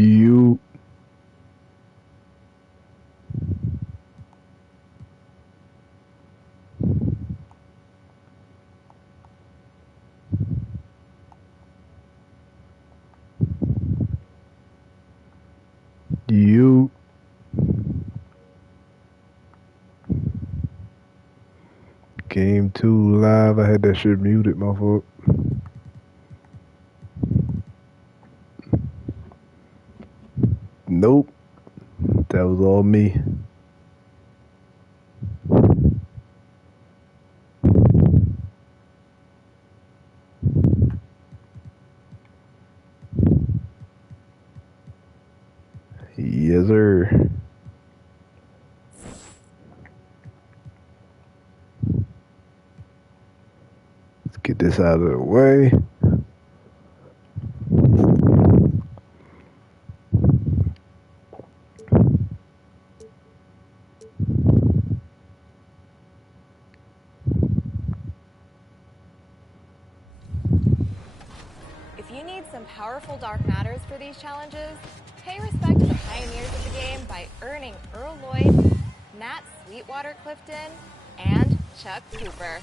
You. You. Game 2 live. I had that shit muted, my fault. Nope. That was all me. Yes, sir. Let's get this out of the way. If you need some powerful dark matters for these challenges, pay respect to the pioneers of the game by earning Earl Lloyd, Matt Sweetwater Clifton, and Chuck Cooper.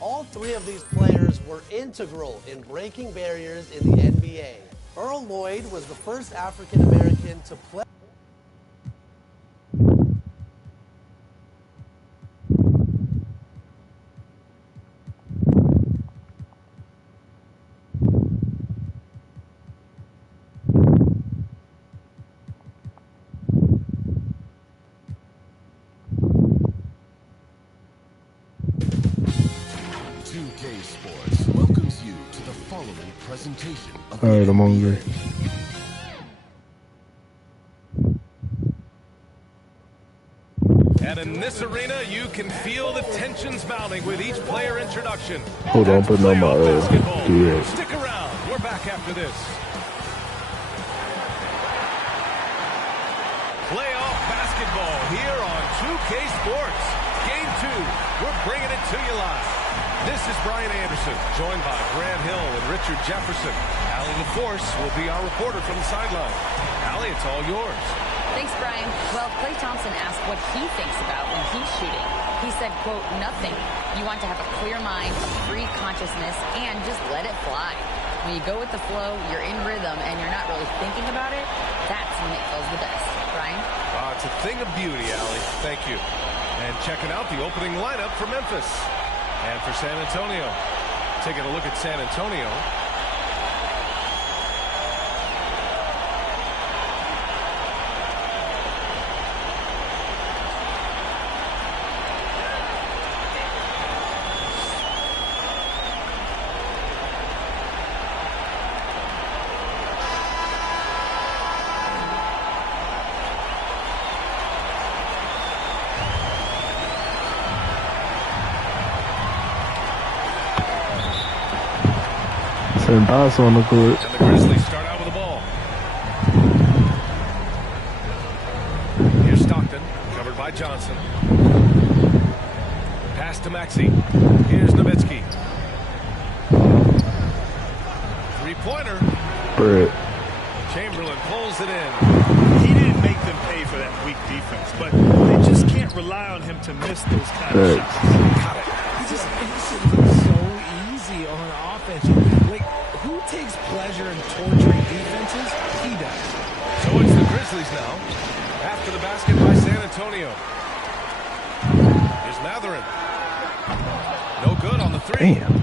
All three of these players were integral in breaking barriers in the NBA. Earl Lloyd was the first African American to play. 2K Sports welcomes you to the following presentation of Alright, I'm hungry. And in this arena, you can feel the tensions mounting with each player introduction. Hold on, putting on my basketball. do Stick around. We're back after this. Playoff basketball here on 2K Sports. Game 2. We're bringing it to you live. This is Brian Anderson, joined by Grant Hill and Richard Jefferson. Allie LaForce will be our reporter from the sideline. Allie, it's all yours. Thanks, Brian. Well, Klay Thompson asked what he thinks about when he's shooting. He said, quote, nothing. You want to have a clear mind, a free consciousness, and just let it fly. When you go with the flow, you're in rhythm, and you're not really thinking about it, that's when it feels the best. Brian? It's a thing of beauty, Allie. Thank you. And checking out the opening lineup for Memphis. And for San Antonio. Taking a look at San Antonio. And pass on the court. And the Grizzlies start out with the ball. Here's Stockton, covered by Johnson. Pass to Maxey. Here's Nowitzki. Three-pointer. Brett. Chamberlain pulls it in. He didn't make them pay for that weak defense, but they just can't rely on him to miss those kind of shots. Got it. It looks so easy on offense. Like, who takes pleasure in torturing defenses? He does. So it's the Grizzlies now. After the basket by San Antonio. Here's Matherin. No good on the three. Damn.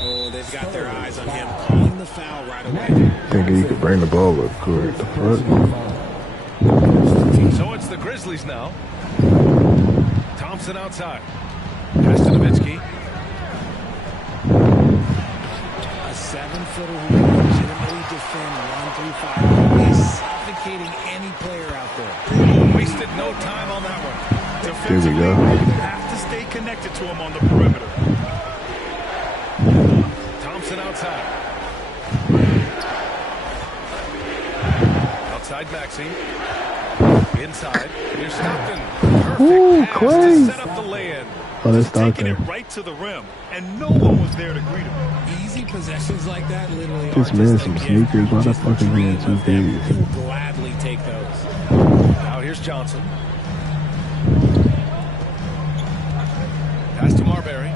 Oh, they've got their eyes on him, calling the foul right away. Thinking you could bring the ball up court. The fuck? So it's the Grizzlies now. Thompson outside. Pass to Nowitzki. A 7-footer who can legitimately defend 1-5. He's suffocating any player out there. Wasted no time on that one. Here we go. You have to stay connected to him on the perimeter. Thompson outside. Outside Maxey. Inside. Here's Stockton. Perfect Ooh, pass Clay. to set up the lay-in. Oh, that's Taking Stockton. it right to the rim, and no one was there to greet him. Easy possessions like that literally This are man just some a gift. sneakers. Why the Just fuck is he dream in two of them. days? He will gladly take those. Now here's Johnson. Pass to Marbury.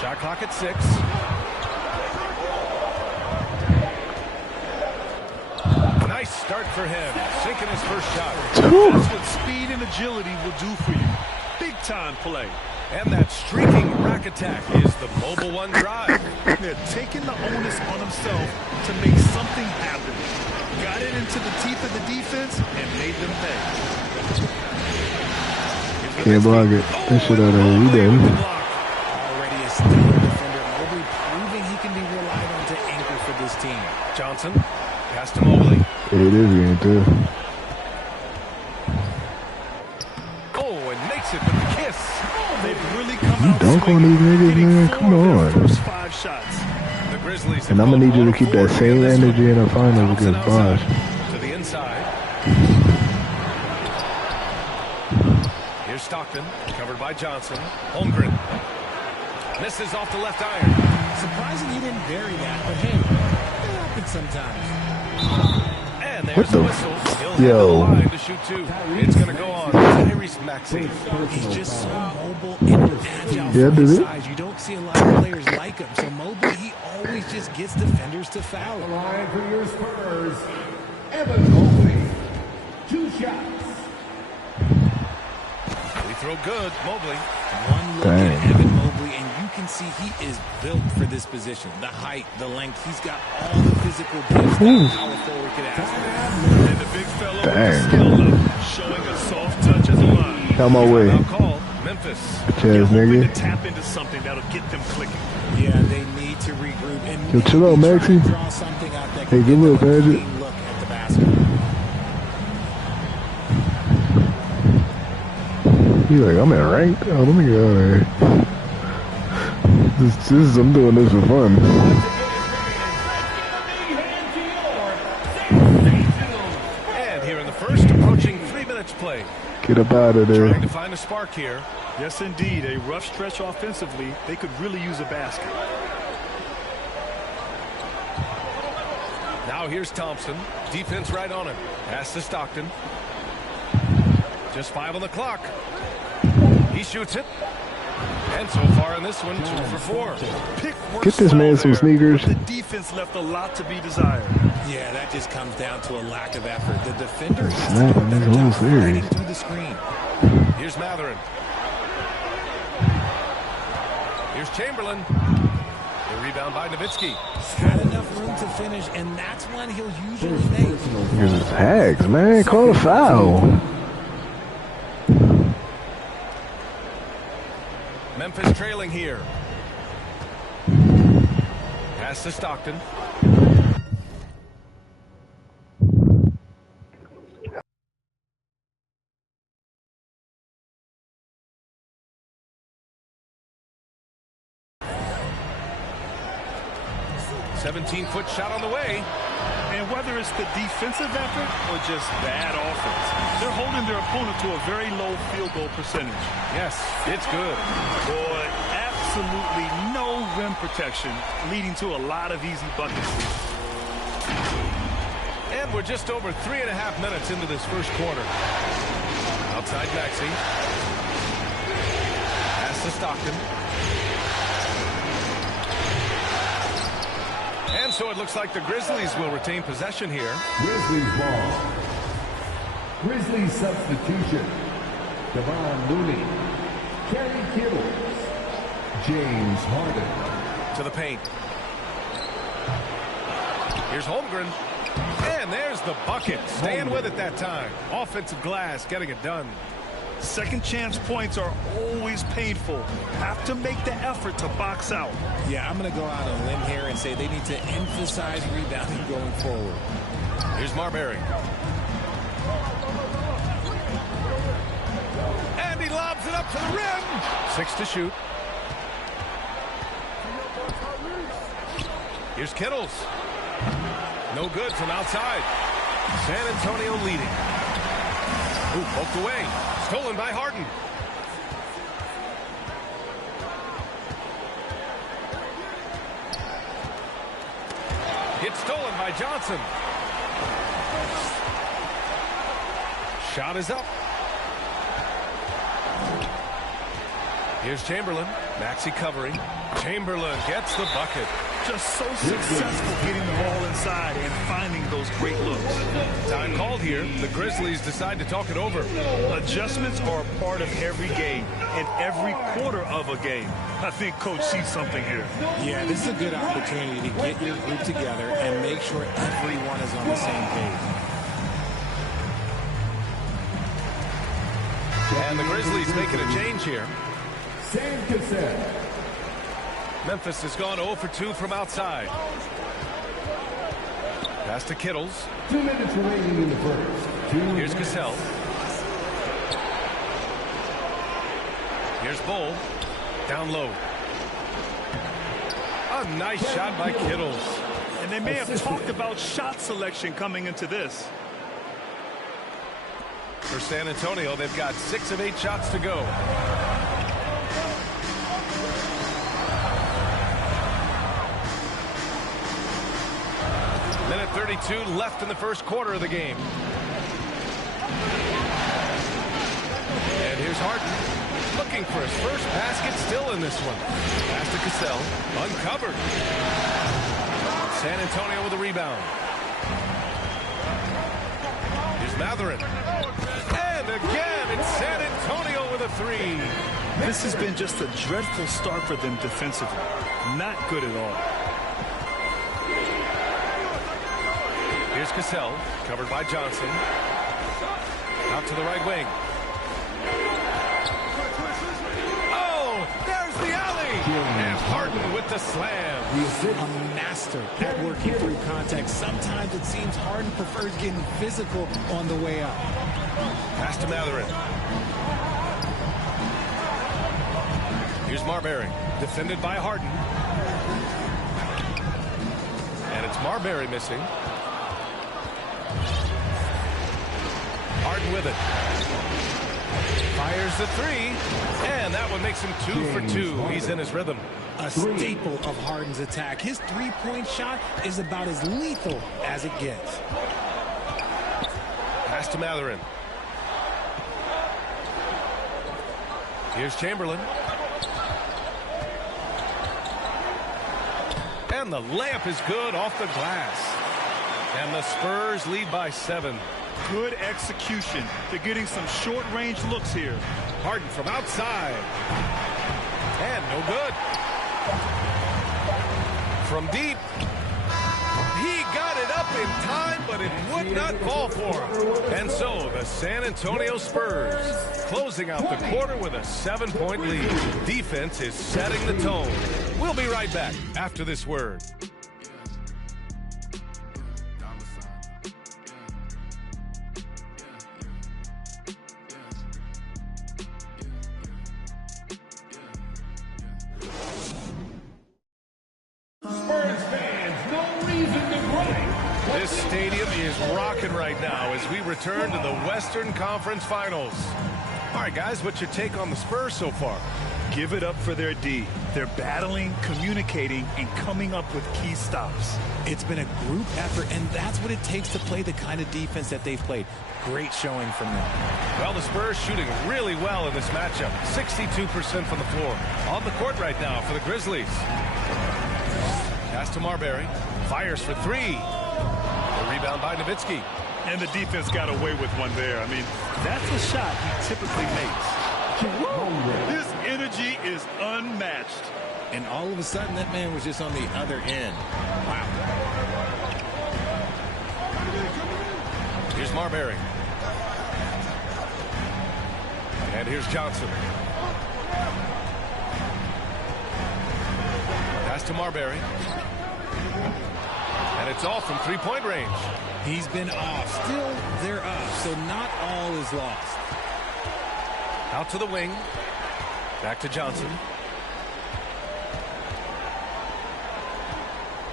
Shot clock at 6. Nice start for him. Sinking his first shot. That's what speed and agility will do for you. Big time play. And that streaking rack attack is the Mobile One drive. They're taking the onus on himself to make something happen. Got it into the teeth of the defense and made them pay. Can't block it. That shit out of there. You did. Already a stellar defender. Mobley proving he can be relied on to anchor for this team. Johnson, pass to Mobley. It is game too. Oh, and makes it with the kiss. They've really come You out dunk on swinging, these niggas, hitting man. 4 Come of their on. first 5 shots. The Grizzlies. And I'm gonna need you to keep that same energy in the finals Johnson against Bosh. outside to the inside. Here's Stockton, covered by Johnson. Holmgren misses off the left iron. Surprising he didn't bury that, but hey, it happens sometimes. And there's What the the whistle. He'll hit the Yo. line to shoot 2. It's going to go on to Tyrese Maxey. He's just so mobile and agile Yeah, for did his it? size. You don't see a lot of players like him. So Mobley, he always just gets defenders to foul him. Line for your Spurs, Evan Mobley. 2 shots. We throw good, Mobley. One look Dang. at Evan Mobley, and you can see he is built for this position. The height, the length, he's got all the physical gifts that a power forward could ask for. And the big fella with Dang. the skill level, showing a soft touch as a line. Out my way. Now called Memphis. They're Chaz, hoping to nigga. tap into something that'll get them clicking. Yeah, they need to regroup and Yo, chill out, maybe try Maxey. to draw something out that Hey, can give give me a them a gadget. clean look at the basket. He's like, I'm at ranked. Oh, let me get out of here. I'm doing this for fun. And here in the first, approaching 3 minutes play. Get up out of Trying there. to find a spark here. Yes, indeed. A rough stretch offensively. They could really use a basket. Now here's Thompson. Defense right on him. Pass to Stockton. Just 5 on the clock. He shoots it. And so far in this one, 2 for 4. Pick works Get this man well some there, sneakers. but the defense left a lot to be desired. Yeah, that just comes down to a lack of effort. The defender has Snap, to do a better this whole job series. fighting through the screen. Here's Matherin. Here's Chamberlain. The rebound by Nowitzki. Had enough room to finish, and that's one he'll usually make. Here's his hags, man. Call a foul. Memphis trailing here. Pass to Stockton. "17-foot shot on the way." And whether it's the defensive effort or just bad offense, they're holding their opponent to a very low field goal percentage. Yes, it's good. Boy, absolutely no rim protection, leading to a lot of easy buckets. And we're just over 3.5 minutes into this first quarter. Outside Maxey. Pass to Stockton. And so it looks like the Grizzlies will retain possession here. Grizzlies ball. Grizzlies substitution. Devon Looney. Kerry Kittles. James Harden. To the paint. Here's Holmgren. And there's the bucket. Staying with it that time. Offensive glass, getting it done. Second chance points are always painful. Have to make the effort to box out. Yeah, I'm going to go out on a limb here and say they need to emphasize rebounding going forward. Here's Marbury. And he lobs it up to the rim. 6 to shoot. Here's Kittles. No good from outside. San Antonio leading. Ooh, poked away. Stolen by Harden. stolen by Johnson. Shot is up. Here's Chamberlain. Maxey covering. Chamberlain gets the bucket. Just so successful getting the ball inside and finding those great looks. Time called here. The Grizzlies decide to talk it over. Adjustments are a part of every game and every quarter of a game. I think Coach sees something here. Yeah, this is a good opportunity to get your group together and make sure everyone is on the same page. And the Grizzlies making a change here. Sam Cassell. Memphis has gone 0 for 2 from outside. Pass to Kittles. 2 minutes remaining in the first. Here's Cassell. Here's Bull. Down low. A nice shot by Kittles. And they may have talked about shot selection coming into this. For San Antonio, they've got 6 of 8 shots to go. Minute 32 left in the first quarter of the game. And here's Harden. Looking for his first basket, still in this one. Pass to Cassell. Uncovered. San Antonio with a rebound. Here's Matherin. And again, it's San Antonio with a 3. This has been just a dreadful start for them defensively. Not good at all. Here's Cassell, covered by Johnson. Out to the right wing. Oh, there's the alley! And Harden with the slam. A master at working through contact. Sometimes it seems Harden prefers getting physical on the way up. Pass to Matherin. Here's Marbury, defended by Harden. And it's Marbury missing. Harden with it. Fires the 3. And that one makes him 2 for 2. He's in his rhythm. A staple of Harden's attack. His three-point shot is about as lethal as it gets. Pass to Matherin. Here's Chamberlain. And the layup is good off the glass. And the Spurs lead by 7. Good execution. They're getting some short-range looks here. Harden from outside. And no good. From deep. He got it up in time, but it would not fall for him. And so the San Antonio Spurs closing out the quarter with a 7-point lead. Defense is setting the tone. We'll be right back after this word. This stadium is rocking right now as we return to the Western Conference Finals. All right, guys, what's your take on the Spurs so far? Give it up for their D. They're battling, communicating, and coming up with key stops. It's been a group effort, and that's what it takes to play the kind of defense that they've played. Great showing from them. Well, the Spurs shooting really well in this matchup. 62% from the floor. On the court right now for the Grizzlies. Pass to Marbury. Fires for 3. The rebound by Nowitzki. And the defense got away with one there. I mean, that's a shot he typically makes. His energy is unmatched. And all of a sudden, that man was just on the other end. Wow. Here's Marbury. And here's Johnson. Pass to Marbury. And it's off from three-point range. He's been off. Still, they're up, so not all is lost. Out to the wing. Back to Johnson.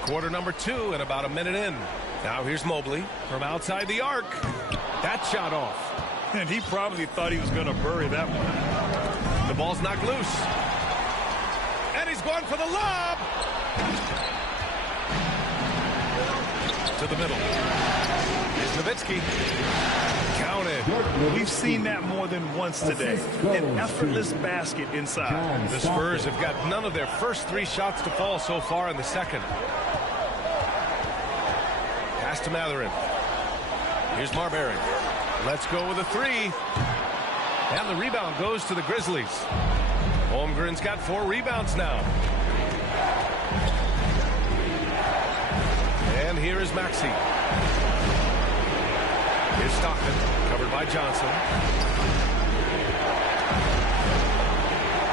Quarter number 2 and about a minute in. Now here's Mobley from outside the arc. That shot off. And he probably thought he was going to bury that one. The ball's knocked loose. And he's going for the lob. to the middle. Here's Nowitzki. Counted. We've seen that more than once today. An effortless basket inside. The Spurs have got none of their first 3 shots to fall so far in the second. Pass to Matherin. Here's Marbury. Let's go with a 3. And the rebound goes to the Grizzlies. Holmgren's got 4 rebounds now. And here is Maxey. Here's Stockton, covered by Johnson.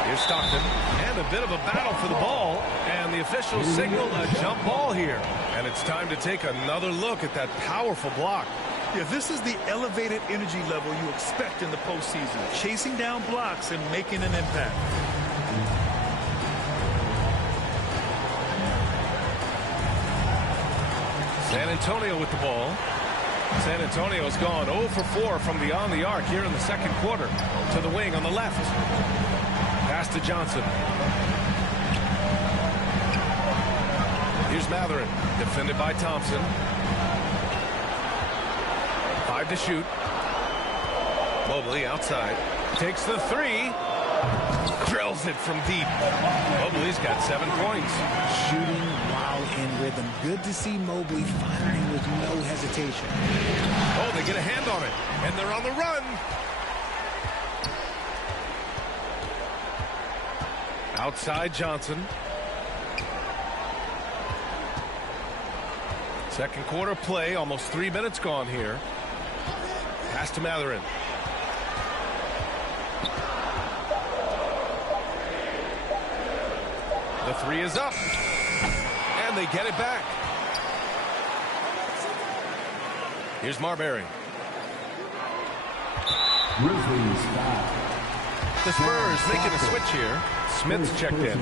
Here's Stockton, and a bit of a battle for the ball, and the officials signal a jump ball here. And it's time to take another look at that powerful block. Yeah, this is the elevated energy level you expect in the postseason, chasing down blocks and making an impact. San Antonio with the ball. San Antonio's gone 0 for 4 from beyond the arc here in the second quarter. To the wing on the left. Pass to Johnson. Here's Matherin, defended by Thompson. 5 to shoot. Mobley outside. Takes the 3. Drills it from deep. Mobley's got 7 points. Shooting while in rhythm. Good to see Mobley firing with no hesitation. Oh, they get a hand on it. And they're on the run. Outside Johnson. Second quarter play. Almost 3 minutes gone here. Pass to Matherin. The 3 is up. And they get it back. Here's Marbury. Grizzlies foul. The Spurs making a switch here. Smith's checked in.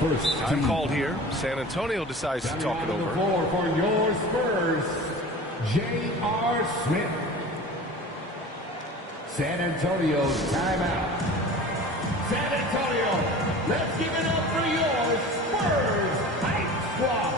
First Time called here. San Antonio decides to talk it over. The floor for your Spurs, J.R. Smith. San Antonio timeout. San Antonio, let's give it up for your Spurs Hype Squad.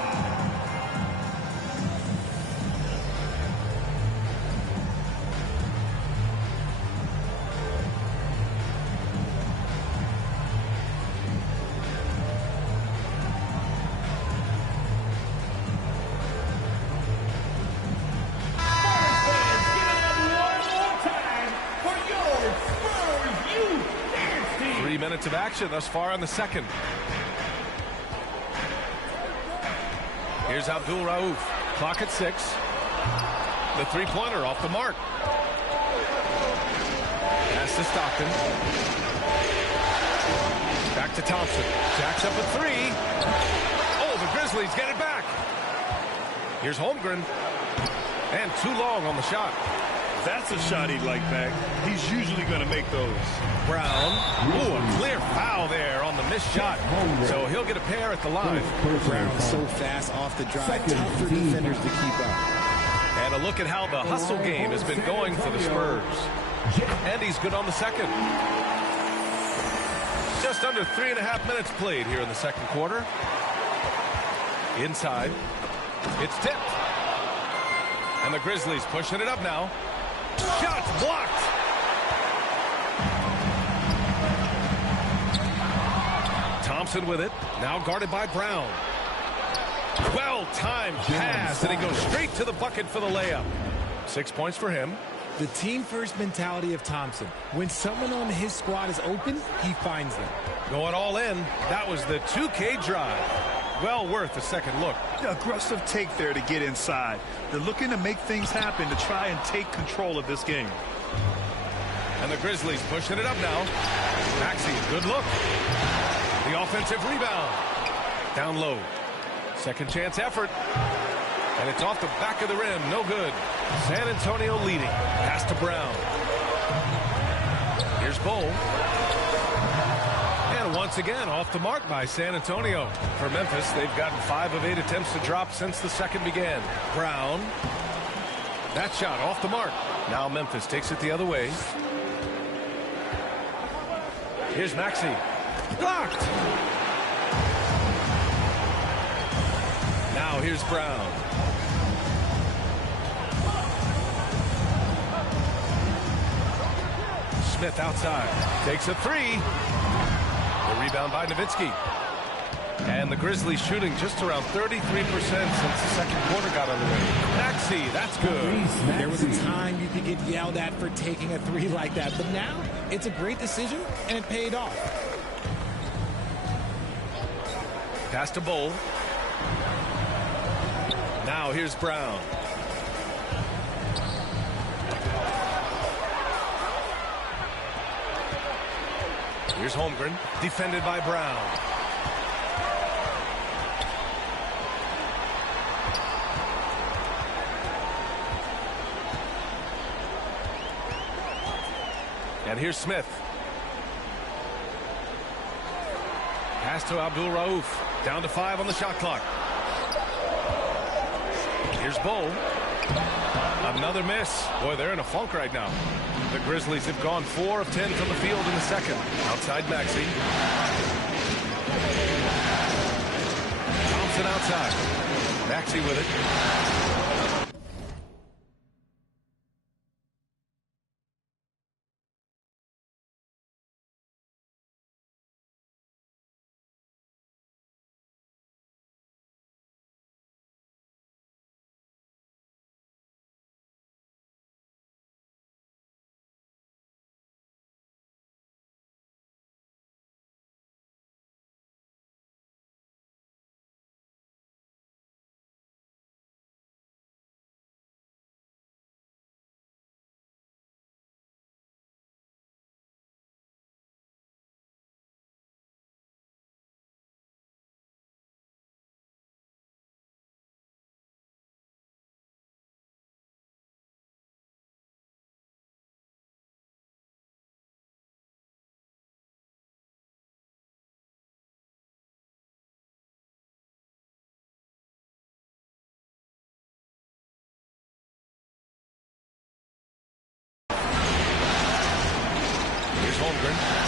Spurs fans, give it up one more time for your Spurs Youth Dance Team. 3 minutes of action thus far in the second. Here's Abdul Rauf. Clock at 6. The 3-pointer off the mark. Pass to Stockton. Back to Thompson. Jacks up a 3. Oh, the Grizzlies get it back. Here's Holmgren. And too long on the shot. That's a shot he'd like back. He's usually going to make those. Brown. Ooh, a clear foul there on the missed shot. So he'll get a pair at the line. Brown so fast off the drive. Tough for defenders to keep up. And a look at how the hustle game has been going for the Spurs. And he's good on the second. Just under 3.5 minutes played here in the second quarter. Inside. It's tipped. And the Grizzlies pushing it up now. Shots blocked. Thompson with it. Now guarded by Brown. Well-timed pass, and he goes straight to the bucket for the layup. 6 points for him. The team-first mentality of Thompson. When someone on his squad is open, he finds them. Going all in. That was the 2K drive. Well worth a second look. Aggressive take there to get inside. They're looking to make things happen to try and take control of this game. And the Grizzlies pushing it up now. Maxey, good look. The offensive rebound. Down low. Second chance effort. And it's off the back of the rim. No good. San Antonio leading. Pass to Brown. Here's Bowl. And once again, off the mark by San Antonio. For Memphis, they've gotten 5 of 8 attempts to drop since the second began. Brown. That shot off the mark. Now Memphis takes it the other way. Here's Maxey. Blocked. Now here's Brown. Smith outside. Takes a three. The rebound by Nowitzki. And the Grizzlies shooting just around 33% since the second quarter got underway. Maxey, that's good. There was a time you could get yelled at for taking a three like that, but now it's a great decision, and it paid off. Pass to Bull. Now here's Brown. Here's Holmgren, defended by Brown. And here's Smith. Pass to Abdul Rauf. Down to 5 on the shot clock. Here's Bull. Another miss. Boy, they're in a funk right now. The Grizzlies have gone 4 of 10 from the field in the second. Outside Maxey. Thompson outside. Maxey with it. Holmgren.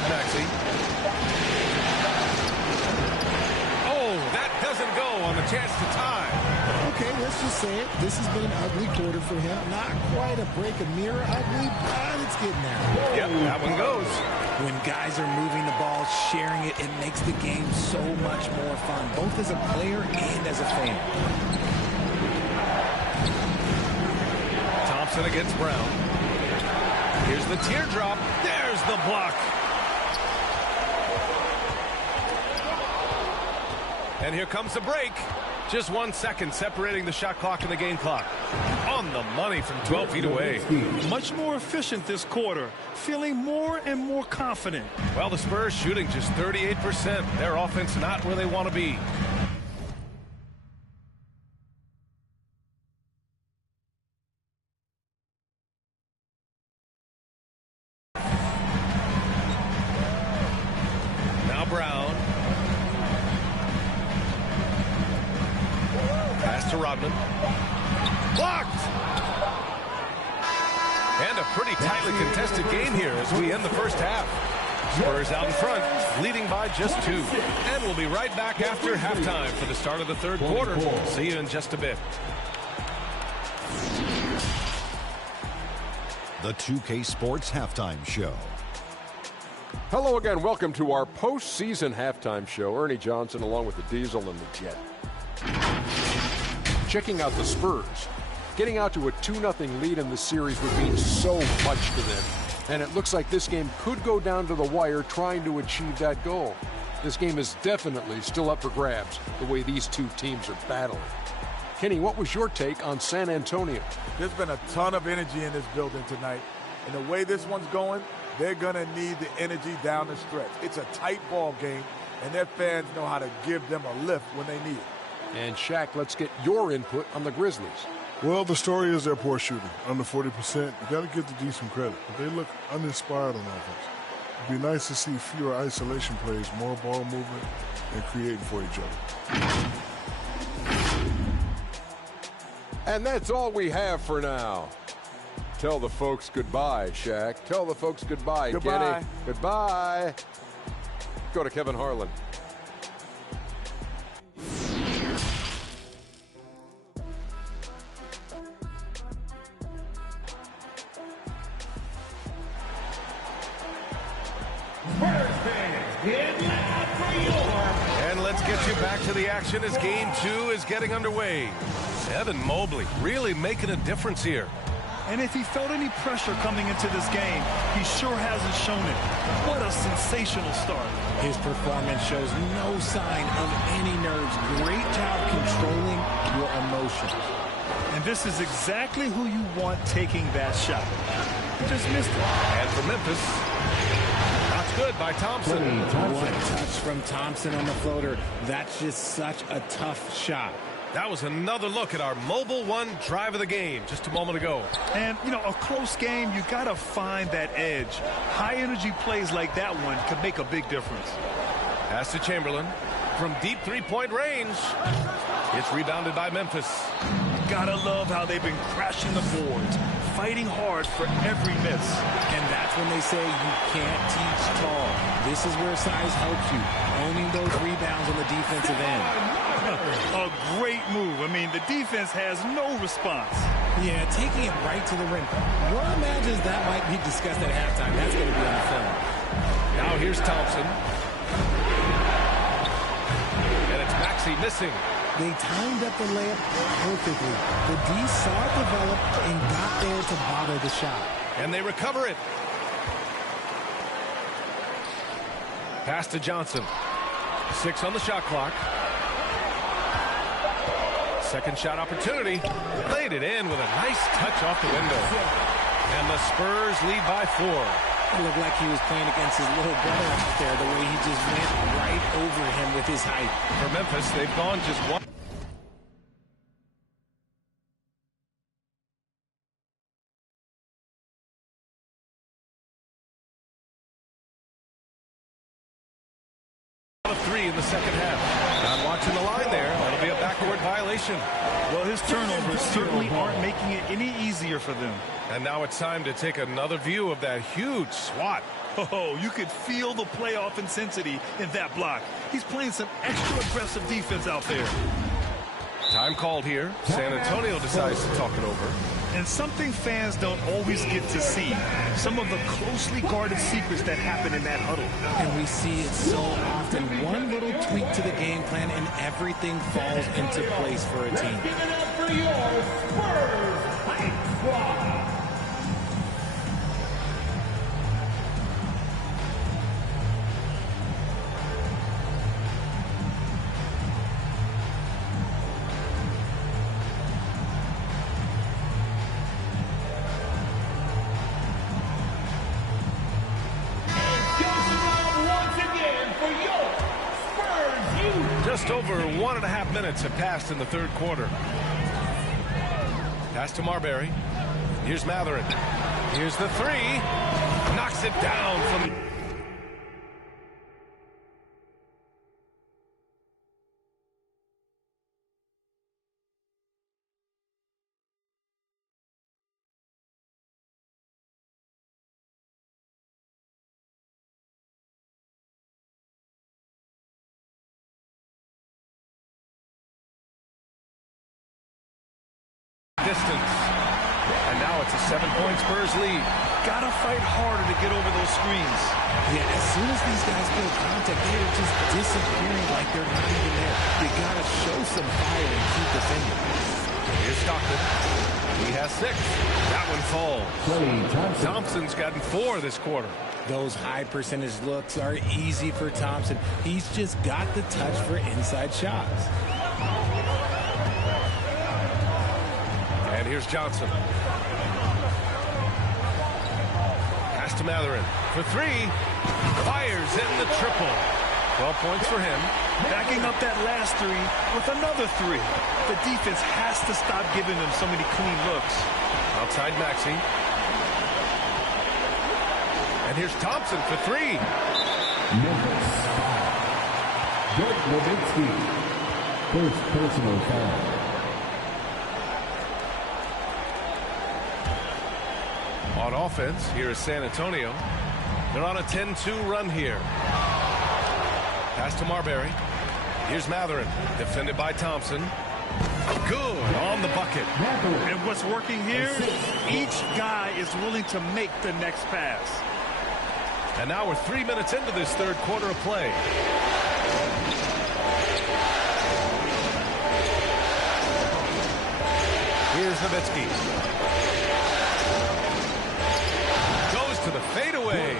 Maxey. Oh, that doesn't go on the chance to tie. Okay, let's just say it. This has been an ugly quarter for him. Not quite a break a mirror ugly, but it's getting there. Yep, that one goes. When guys are moving the ball, sharing it, it makes the game so much more fun, both as a player and as a fan. Thompson against Brown. Here's the teardrop. There's the block. And here comes the break. Just 1 second separating the shot clock and the game clock. On the money from 12 feet away. Much more efficient this quarter. Feeling more and more confident. Well, the Spurs shooting just 38%. Their offense not where they want to be. Now Brown. Pass to Rodman. Blocked! And a pretty tightly contested game here as we end the first half. Spurs out in front, leading by just 2. And we'll be right back after halftime for the start of the third quarter. See you in just a bit. The 2K Sports Halftime Show. Hello again. Welcome to our postseason halftime show. Ernie Johnson along with the Diesel and the Jet. Checking out the Spurs. Getting out to a 2-0 lead in the series would mean so much to them. And it looks like this game could go down to the wire trying to achieve that goal. This game is definitely still up for grabs, the way these two teams are battling. Kenny, what was your take on San Antonio? There's been a ton of energy in this building tonight. And the way this one's going, they're going to need the energy down the stretch. It's a tight ball game, and their fans know how to give them a lift when they need it. And Shaq, let's get your input on the Grizzlies. Well, the story is their poor shooting. Under 40%, you got to give the D some credit. But they look uninspired on offense. It'd be nice to see fewer isolation plays, more ball movement, and creating for each other. And that's all we have for now. Tell the folks goodbye, Shaq. Tell the folks goodbye, Goodbye. Kenny. Goodbye. Go to Kevin Harlan. And let's get you back to the action as Game 2 is getting underway. Evan Mobley really making a difference here. And if he felt any pressure coming into this game, he sure hasn't shown it. What a sensational start. His performance shows no sign of any nerves. Great job controlling your emotions. And this is exactly who you want taking that shot. He just missed it. And for Memphis, that's good by Thompson. What touch from Thompson on the floater. That's just such a tough shot. That was another look at our Mobile One drive of the game just a moment ago. And, you know, a close game, you got to find that edge. High-energy plays like that one can make a big difference. Pass to Chamberlain from deep three-point range. It's rebounded by Memphis. Gotta love how they've been crashing the boards, fighting hard for every miss. And that's when they say you can't teach tall. This is where size helps you, owning those rebounds on the defensive end. A great move. I mean, the defense has no response. Yeah, taking it right to the rim. What imagines that might be discussed at halftime? That's going to be on the film. Now here's Thompson. And it's Maxey missing. They timed up the layup perfectly. The D saw it develop and got there to bother the shot. And they recover it. Pass to Johnson. 6 on the shot clock. Second shot opportunity. Laid it in with a nice touch off the window. And the Spurs lead by 4. It looked like he was playing against his little brother out there, the way he just went right over him with his height. For Memphis, they've gone just one. Of 3 in the second half. Not watching the line there. That'll be a backcourt violation. Well, his turnovers certainly aren't making it any easier for them. And now it's time to take another view of that huge swat. Oh, you could feel the playoff intensity in that block. He's playing some extra aggressive defense out there. Time called here. San Antonio decides to talk it over. And something fans don't always get to see. Some of the closely guarded secrets that happen in that huddle. And we see it so often. One little tweak to the game plan and everything falls into place for a team. Give it up for your Spurs Hype Squad. Just over 1.5 minutes have passed in the third quarter. Pass to Marbury. Here's Matherin. Here's the 3. Knocks it down from... distance. And now it's a 7-point Spurs lead. Gotta fight harder to get over those screens. Yeah, as soon as these guys feel contact, they're just disappearing like they're not even there. You gotta show some fire and keep defending. Here's Stockton. He has 6. That one falls. Thompson's gotten 4 this quarter. Those high percentage looks are easy for Thompson. He's just got the touch for inside shots. And here's Johnson. Pass to Matherin for 3. Fires in the triple. 12 points for him. Backing up that last 3 with another 3. The defense has to stop giving them so many clean looks. Outside Maxey. And here's Thompson for 3. Memphis. Dirk Nowitzki. First personal foul. On offense, here is San Antonio. They're on a 10-2 run here. Pass to Marbury. Here's Matherin, defended by Thompson. Good on the bucket. And what's working here, each guy is willing to make the next pass. And now we're 3 minutes into this third quarter of play. Here's Nowitzki. Goes to the fadeaway.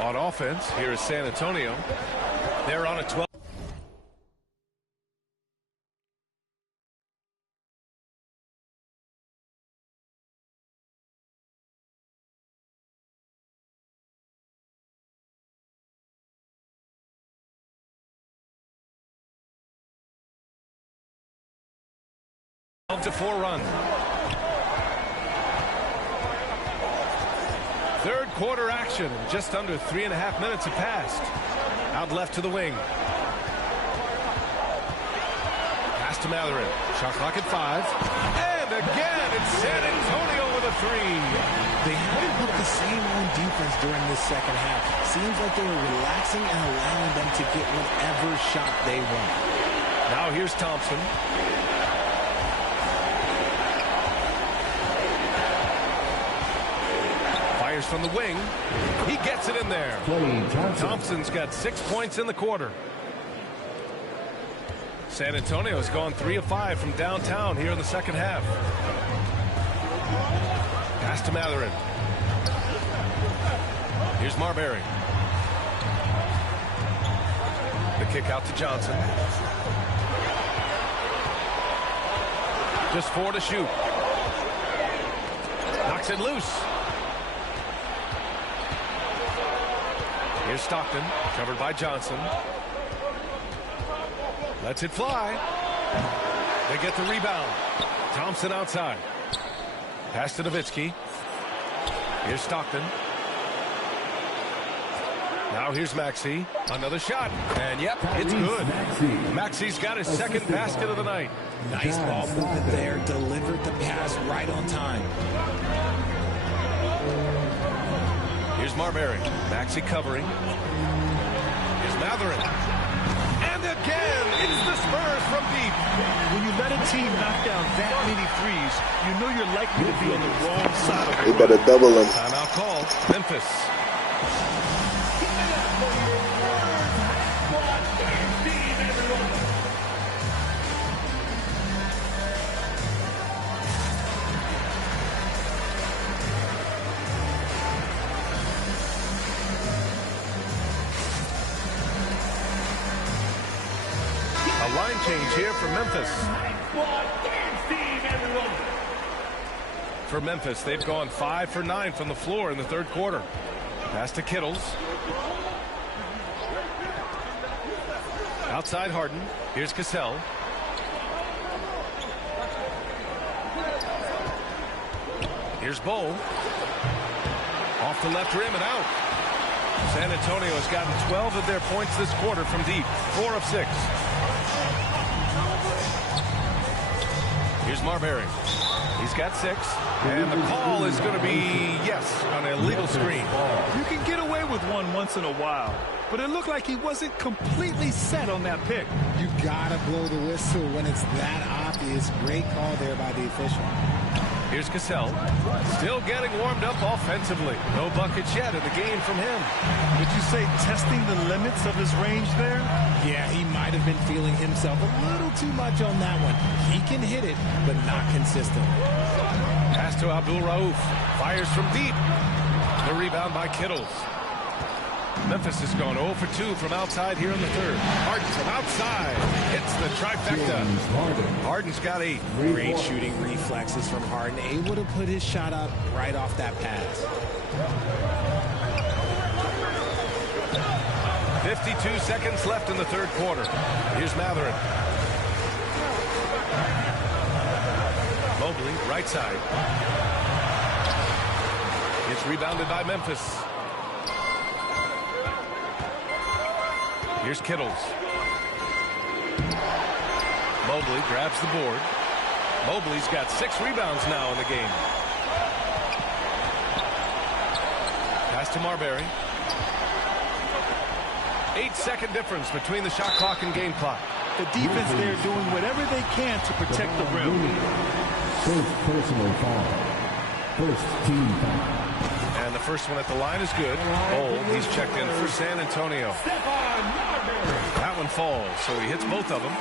On offense, here is San Antonio. They're on a 12. To 4 run. Third quarter action. Just under 3.5 minutes have passed. Out left to the wing. Pass to Matherin. Shot clock at 5. And again, it's San Antonio with a 3. They haven't put the same on defense during this second half. Seems like they were relaxing and allowing them to get whatever shot they want. Now here's Thompson. From the wing. He gets it in there. Thompson's got 6 points in the quarter. San Antonio's gone 3 of 5 from downtown here in the second half. Pass to Matherin. Here's Marbury. The kick out to Johnson. Just 4 to shoot. Knocks it loose. Here's Stockton, covered by Johnson. Lets it fly. They get the rebound. Thompson outside. Pass to Nowitzki. Here's Stockton. Now here's Maxey. Another shot. And yep, it's good. Maxey's got his second basket of the night. Nice ball movement there. Delivered the pass right on time. Here's Marbury. Maxey covering. Here's Matherin. And again, it's the Spurs from deep. When you let a team knock down that many threes, you know you're likely to be on the wrong side of They the better double them. Timeout called. Memphis. Line change here for Memphis. For Memphis, they've gone 5 for 9 from the floor in the third quarter. Pass to Kittles. Outside Harden. Here's Cassell. Here's Bowl. Off the left rim and out. San Antonio has gotten 12 of their points this quarter from deep. 4 of 6. Here's Marbury. He's got 6. And the call is going to be, yes, an illegal screen. You can get away with one once in a while, but it looked like he wasn't completely set on that pick. You got to blow the whistle when it's that is great call there by the official. Here's Cassell, still getting warmed up offensively. No buckets yet in the game from him. Would you say testing the limits of his range there? Yeah, he might have been feeling himself a little too much on that one. He can hit it, but not consistent. Pass to Abdul Rauf. Fires from deep. The rebound by Kittles. Memphis has gone 0 for 2 from outside here in the third. Harden from outside hits the trifecta. Harden's got 8. Great shooting reflexes from Harden. Able to put his shot up right off that pass. 52 seconds left in the third quarter. Here's Matherin. Mobley, right side. It's rebounded by Memphis. Here's Kittles. Mobley grabs the board. Mobley's got 6 rebounds now in the game. Pass to Marbury. 8-second difference between the shot clock and game clock. The defense there doing whatever they can to protect the rim. First personal foul. First team foul. And the first one at the line is good. Bold, he's checked in for San Antonio. That one falls, so he hits both of them.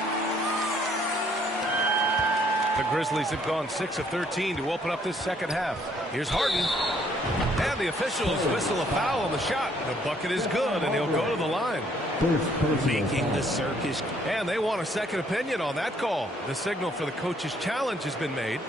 The Grizzlies have gone 6 of 13 to open up this second half. Here's Harden. And the officials whistle a foul on the shot. The bucket is good, and he'll go to the line. Making the circus. And they want a second opinion on that call. The signal for the coach's challenge has been made.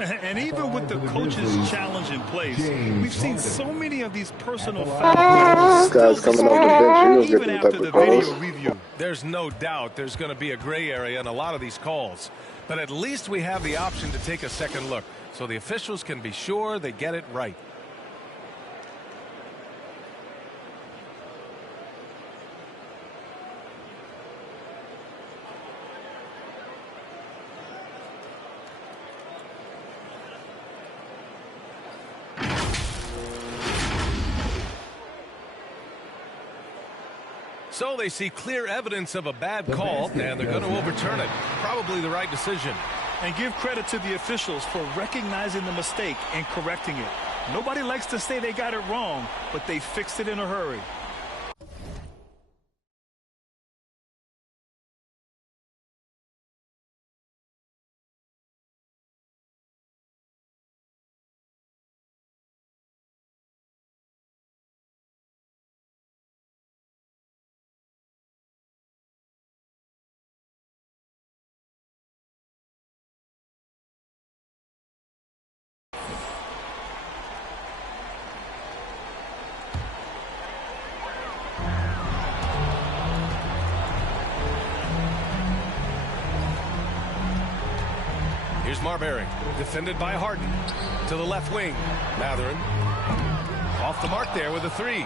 And even with the coach's challenge in place, we've seen so many of these personal fouls. This guy's coming off the bench. He was Even getting after type the of calls. video review. There's no doubt there's going to be a gray area in a lot of these calls. But at least we have the option to take a second look, so the officials can be sure they get it right. So they see clear evidence of a bad call, and they're going to overturn it. Probably the right decision. And give credit to the officials for recognizing the mistake and correcting it. Nobody likes to say they got it wrong, but they fixed it in a hurry. Here's Marbury, defended by Harden. To the left wing, Matherin. Off the mark there with a 3.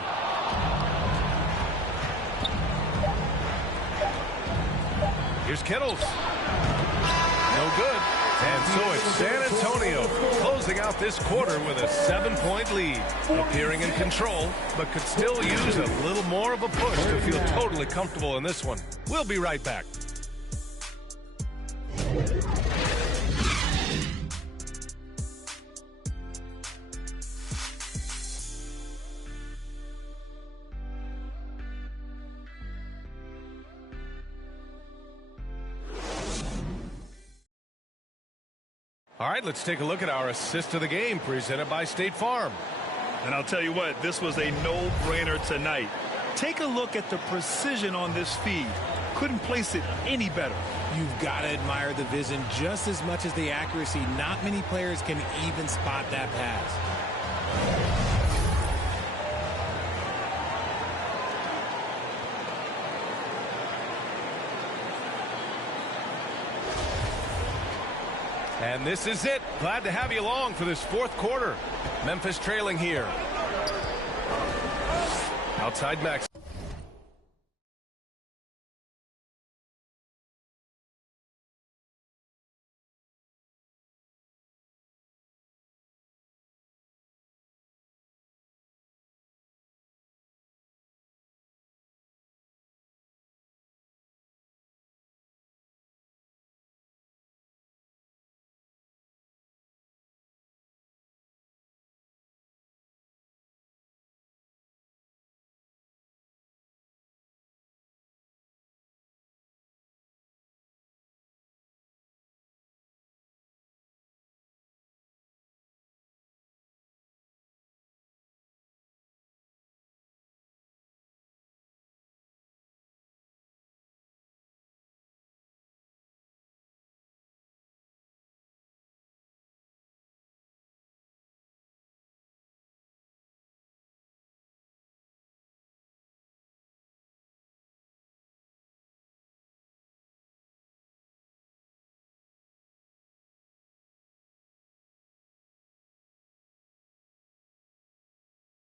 Here's Kittles. No good. And so it's San Antonio closing out this quarter with a 7-point lead. Appearing in control, but could still use a little more of a push to feel totally comfortable in this one. We'll be right back. All right, let's take a look at our assist of the game presented by State Farm. And I'll tell you what, this was a no-brainer tonight. Take a look at the precision on this feed. Couldn't place it any better. You've got to admire the vision just as much as the accuracy. Not many players can even spot that pass. And this is it. Glad to have you along for this fourth quarter. Memphis trailing here. Outside Max.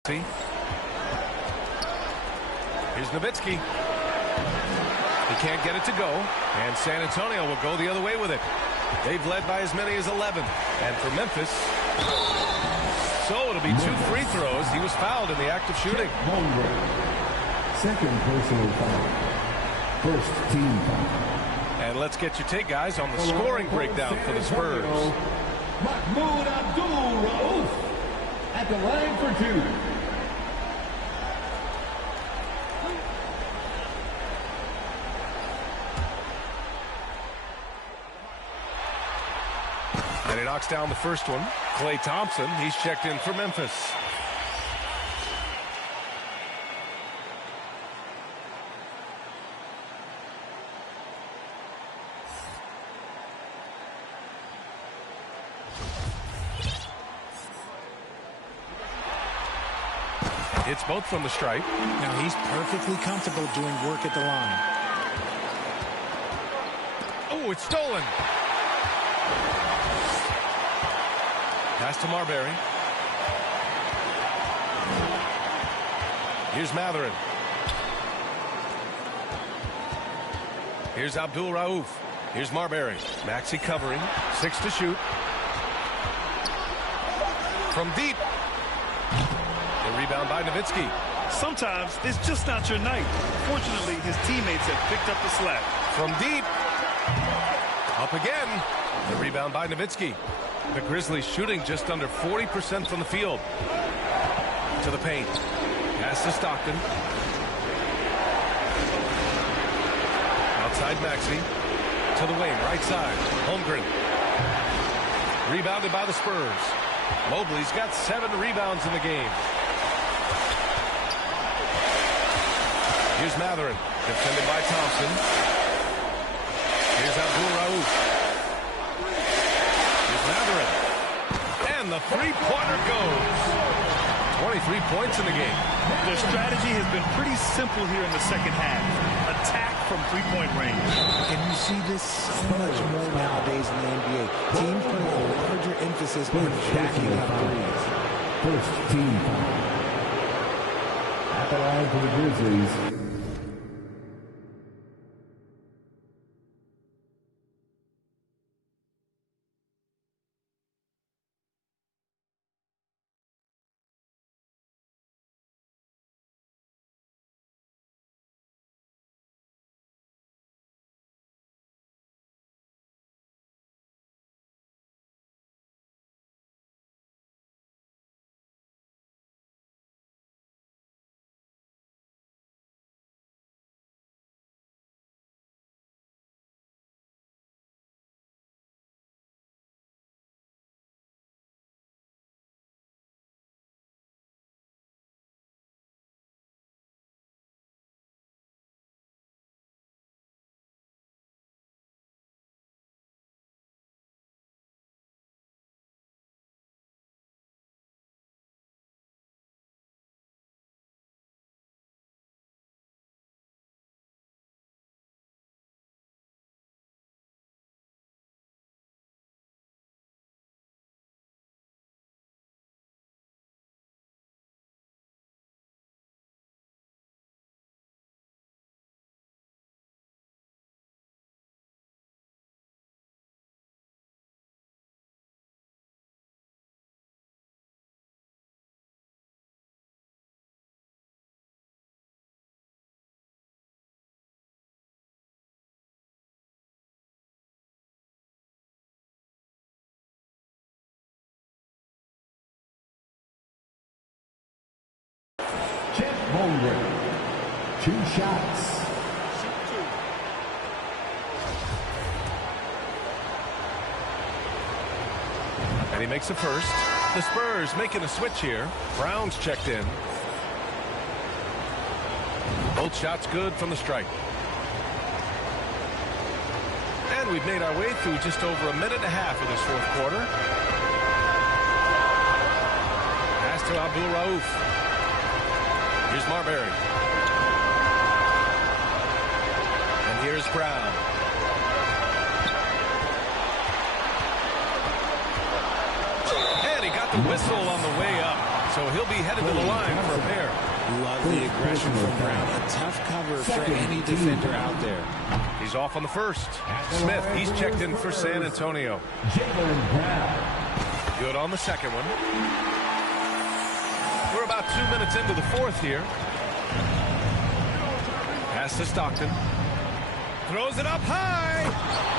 Here's Nowitzki. He can't get it to go, and San Antonio will go the other way with it. They've led by as many as 11. And for Memphis, so it'll be 2 free throws. He was fouled in the act of shooting. Second personal foul. First team foul. And let's get your take, guys, on the scoring breakdown for the Spurs. Mahmoud Abdul-Rauf at the line for 2. And he knocks down the first one. Klay Thompson, he's checked in for Memphis. It's both from the stripe. Now he's perfectly comfortable doing work at the line. Oh, it's stolen. Pass to Marbury. Here's Matherin. Here's Abdul-Rauf. Here's Marbury. Maxey covering. 6 to shoot. From deep. The rebound by Nowitzki. Sometimes it's just not your night. Fortunately, his teammates have picked up the slack. From deep. Up again. The rebound by Nowitzki. The Grizzlies shooting just under 40% from the field. To the paint. Pass to Stockton. Outside Maxey. To the wing, right side. Holmgren. Rebounded by the Spurs. Mobley's got 7 rebounds in the game. Here's Matherin. Defended by Thompson. Here's Abdul-Rauf. Matherin. And the three-pointer goes. 23 points in the game. Their strategy has been pretty simple here in the second half. Attack from three-point range. And you see this so much more nowadays in the NBA. Teams put a larger emphasis on backing up threes. First team foul. At the line for the Grizzlies. Chet Holmgren. 2 shots. And he makes a first. The Spurs making a switch here. Brown's checked in. Both shots good from the stripe. And we've made our way through just over a minute and a half of this fourth quarter. Pass to Abdul-Rauf. Here's Marbury. And here's Brown. And he got the whistle on the way up. So he'll be headed to the line for a pair. Love the aggression from Brown. A tough cover for any defender out there. He's off on the first. Smith, he's checked in for San Antonio. Good on the second one. We're about 2 minutes into the fourth here. Pass to Stockton. Throws it up high.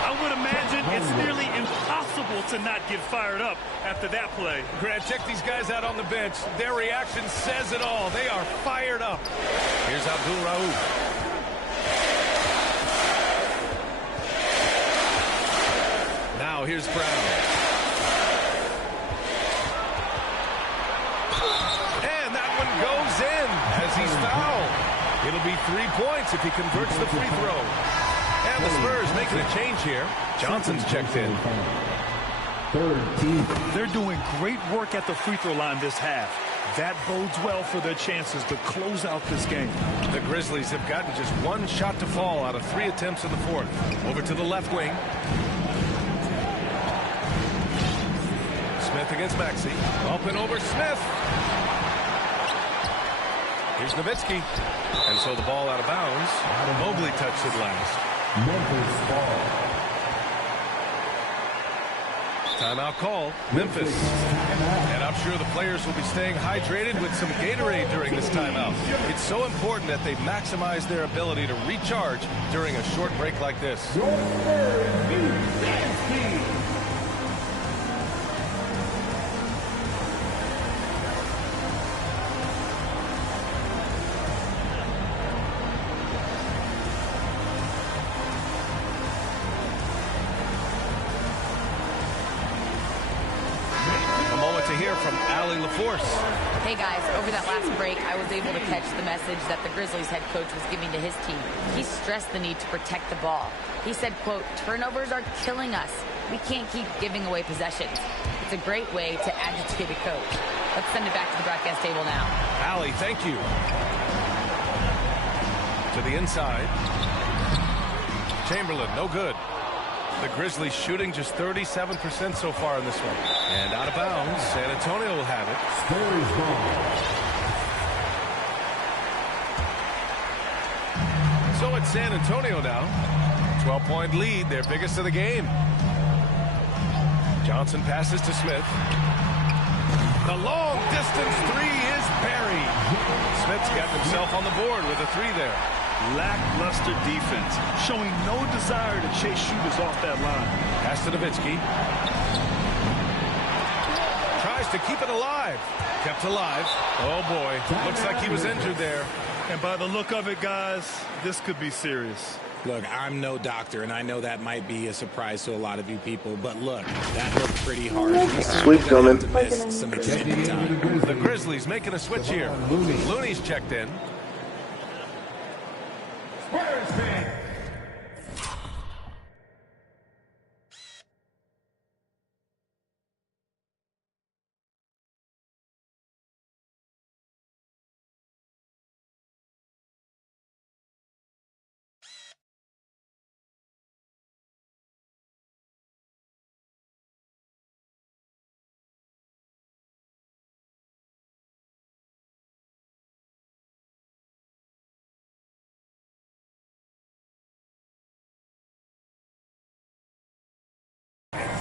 I would imagine it's nearly impossible to not get fired up after that play. Grant, check these guys out on the bench. Their reaction says it all. They are fired up. Here's Abdul Rauf. Now here's Brown. And that one goes in as he's fouled. It'll be 3 points if he converts the free throw. And the Spurs making a change here. Johnson's checked in. They're doing great work at the free throw line this half. That bodes well for their chances to close out this game. The Grizzlies have gotten just one shot to fall out of 3 attempts in the fourth. Over to the left wing. Smith against Maxey. Up and over Smith. Here's Nowitzki. And so the ball out of bounds. Mobley touched it last. Memphis ball. Timeout call. Memphis. And I'm sure the players will be staying hydrated with some Gatorade during this timeout. It's so important that they maximize their ability to recharge during a short break like this. Hey guys, over that last break, I was able to catch the message that the Grizzlies head coach was giving to his team. He stressed the need to protect the ball. He said, quote, "Turnovers are killing us. We can't keep giving away possessions." It's a great way to agitate a coach. Let's send it back to the broadcast table now. Allie, thank you. To the inside. Chamberlain, no good. The Grizzlies shooting just 37% so far in this one. And out of bounds, San Antonio will have it. Spurs ball. So it's San Antonio now. 12-point lead, their biggest of the game. Johnson passes to Smith. The long distance three is buried. Smith's got himself on the board with a three there. Lackluster defense, showing no desire to chase shooters off that line. Pass to Nowitzki. Tries to keep it alive. Kept alive. Oh, boy. Looks like he was injured there. And by the look of it, guys, this could be serious. Look, I'm no doctor, and I know that might be a surprise to a lot of you people, but look, that looked pretty hard. Sweep coming. Some extended time. The Grizzlies making a switch here. Looney's checked in. Spurs fans.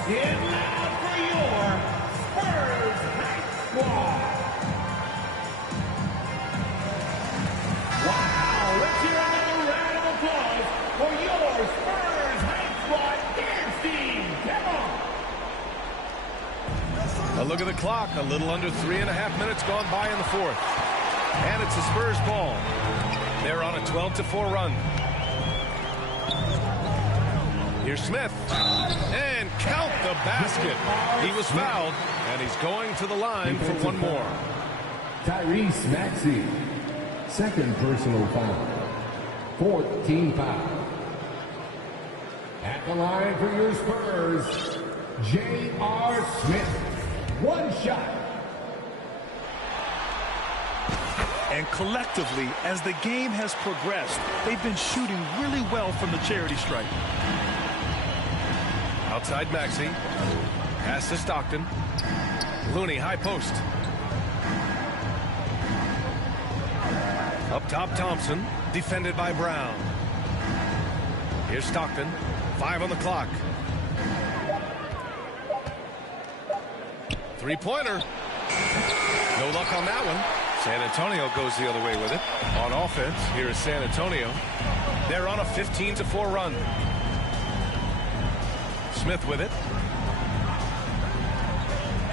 Get loud for your Spurs Hype Squad. Wow, let's hear another round of applause for your Spurs Hype Squad dance team. Come on. A look at the clock. A little under 3.5 minutes gone by in the fourth. And it's the Spurs ball. They're on a 12-4 run. Here's Smith. And count the basket. He was fouled, and he's going to the line for one more. Tyrese Maxey, second personal foul. 14 foul. At the line for your Spurs, J.R. Smith. One shot. And collectively, as the game has progressed, they've been shooting really well from the charity stripe. Outside Maxey. Pass to Stockton. Looney, high post. Up top, Thompson, defended by Brown. Here's Stockton, 5 on the clock. Three-pointer. No luck on that one. San Antonio goes the other way with it. On offense, here is San Antonio. They're on a 15-4 run. Smith with it.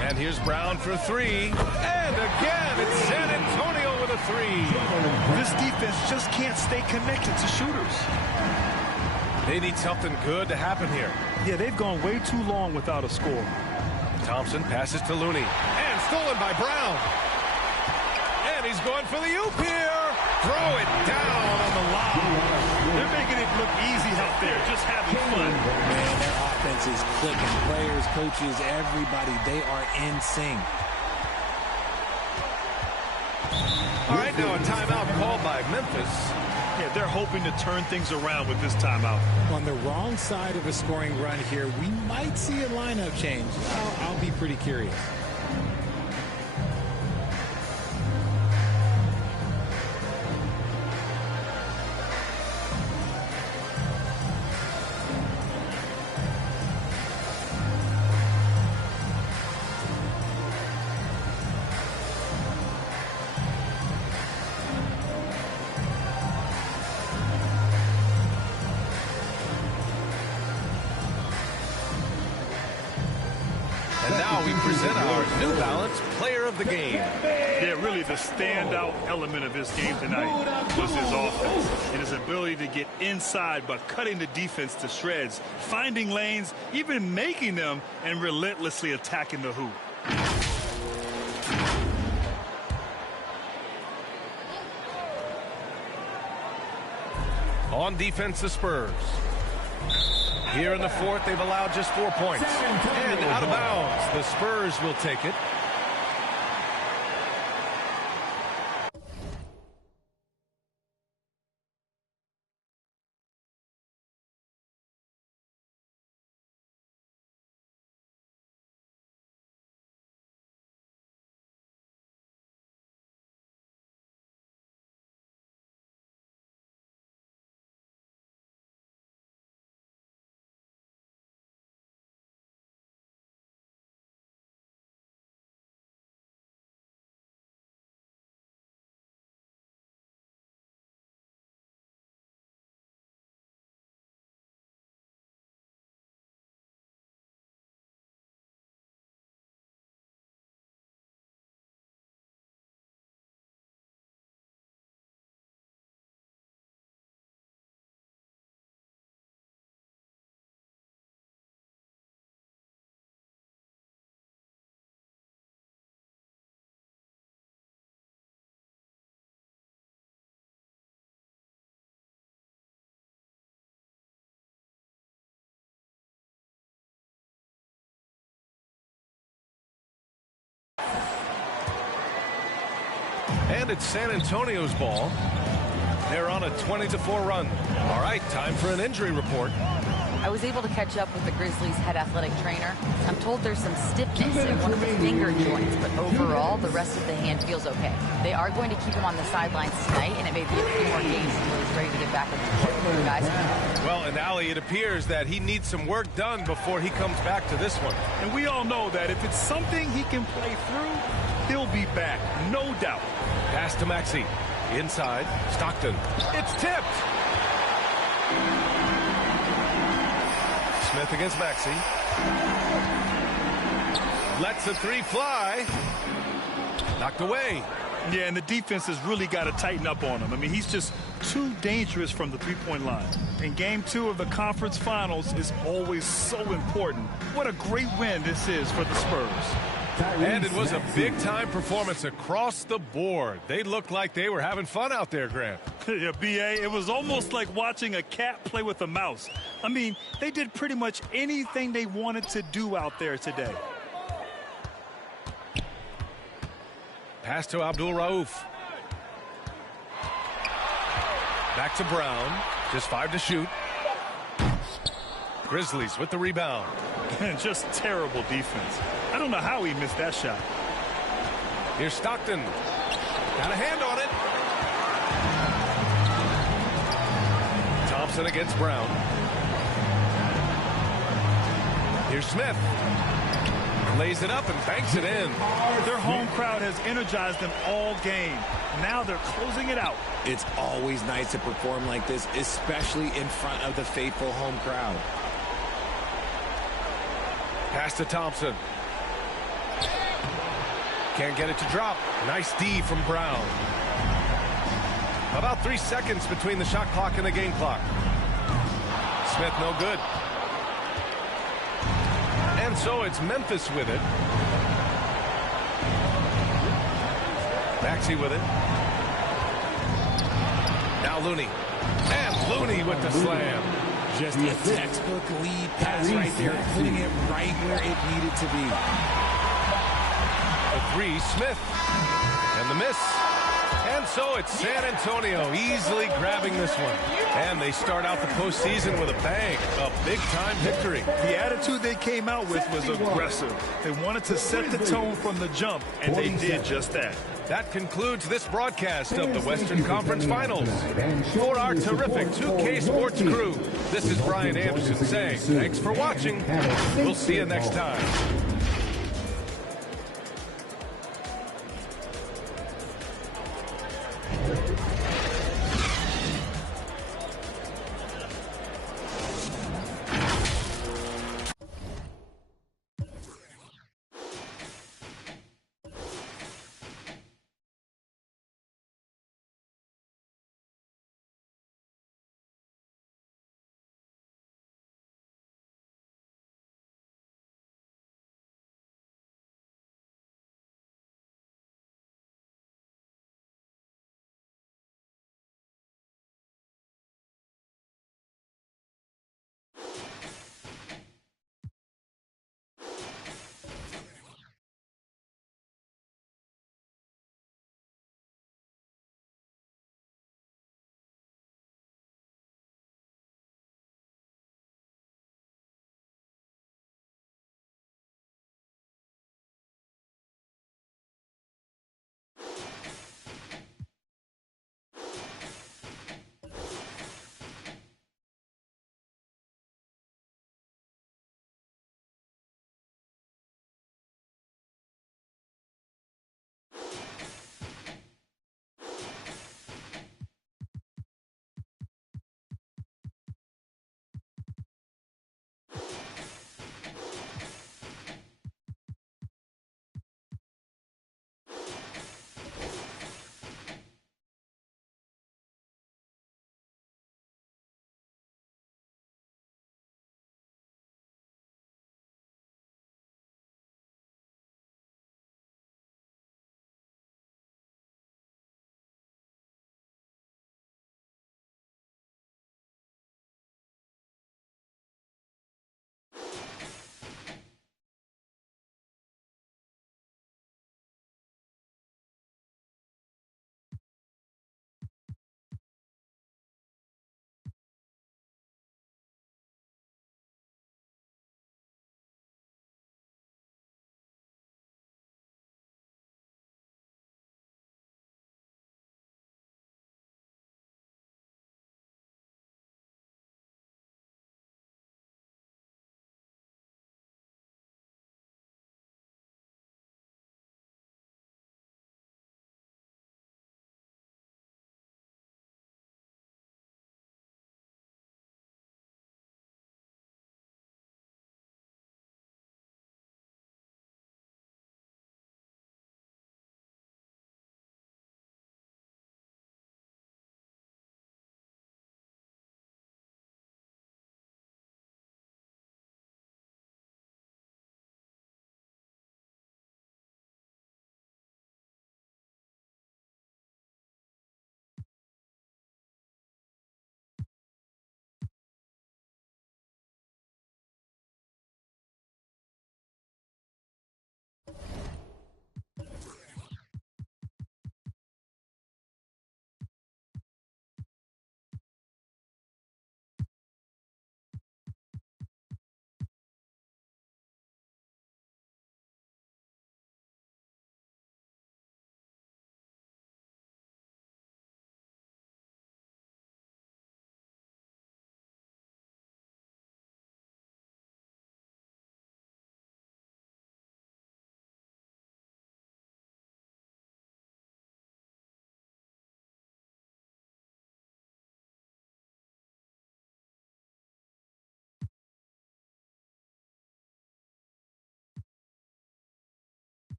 And here's Brown for 3. And again, it's San Antonio with a 3. This defense just can't stay connected to shooters. They need something good to happen here. Yeah, they've gone way too long without a score. Thompson passes to Looney. And stolen by Brown. And he's going for the oop here. Throw it down on the lob. They're making it look easy out there, just having fun. Man, their offense is clicking. Players, coaches, everybody, they are in sync. All right, now a timeout called by Memphis. Yeah, they're hoping to turn things around with this timeout. On the wrong side of a scoring run here, we might see a lineup change. I'll be pretty curious. The game. Yeah, really the standout element of this game tonight was his offense and his ability to get inside by cutting the defense to shreds, finding lanes, even making them, and relentlessly attacking the hoop. On defense, the Spurs. Here in the fourth, they've allowed just 4 points. And out of bounds, the Spurs will take it. And it's San Antonio's ball. They're on a 20-4 run. All right, time for an injury report. I was able to catch up with the Grizzlies' head athletic trainer. I'm told there's some stiffness in one of the finger joints, but overall, the rest of the hand feels okay. They are going to keep him on the sidelines tonight, and it may be a few more games until he's ready to get back in the court. Guys. Well, and Allie, it appears that he needs some work done before he comes back to this one. And we all know that if it's something he can play through, he'll be back, no doubt. Pass to Maxey. Inside, Stockton. It's tipped. Smith against Maxey. Lets the three fly. Knocked away. Yeah, and the defense has really got to tighten up on him. I mean, he's just too dangerous from the three-point line. And Game 2 of the conference finals is always so important. What a great win this is for the Spurs. And it was a big-time performance across the board. They looked like they were having fun out there, Grant. Yeah, B.A., it was almost like watching a cat play with a mouse. I mean, they did pretty much anything they wanted to do out there today. Pass to Abdul Rauf. Back to Brown. Just 5 to shoot. Grizzlies with the rebound. Just terrible defense. I don't know how he missed that shot. Here's Stockton. Got a hand on it. Thompson against Brown. Here's Smith. Lays it up and banks it in. Their home crowd has energized them all game. Now they're closing it out. It's always nice to perform like this, especially in front of the faithful home crowd. Pass to Thompson. Can't get it to drop. Nice D from Brown. About 3 seconds between the shot clock and the game clock. Smith no good. And so it's Memphis with it. Maxey with it. Now Looney. And Looney with the slam. Just a textbook lead pass right there, putting it right where it needed to be. The three, Smith. And the miss. And so it's San Antonio easily grabbing this one. And they start out the postseason with a bang. A big-time victory. The attitude they came out with was aggressive. They wanted to set the tone from the jump, and they did just that. That concludes this broadcast of the Western Conference Finals. For our terrific 2K Sports crew, this is Brian Anderson saying thanks for watching. We'll see you next time.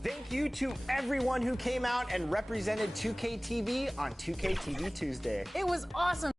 Thank you to everyone who came out and represented 2K TV on 2K TV Tuesday. It was awesome.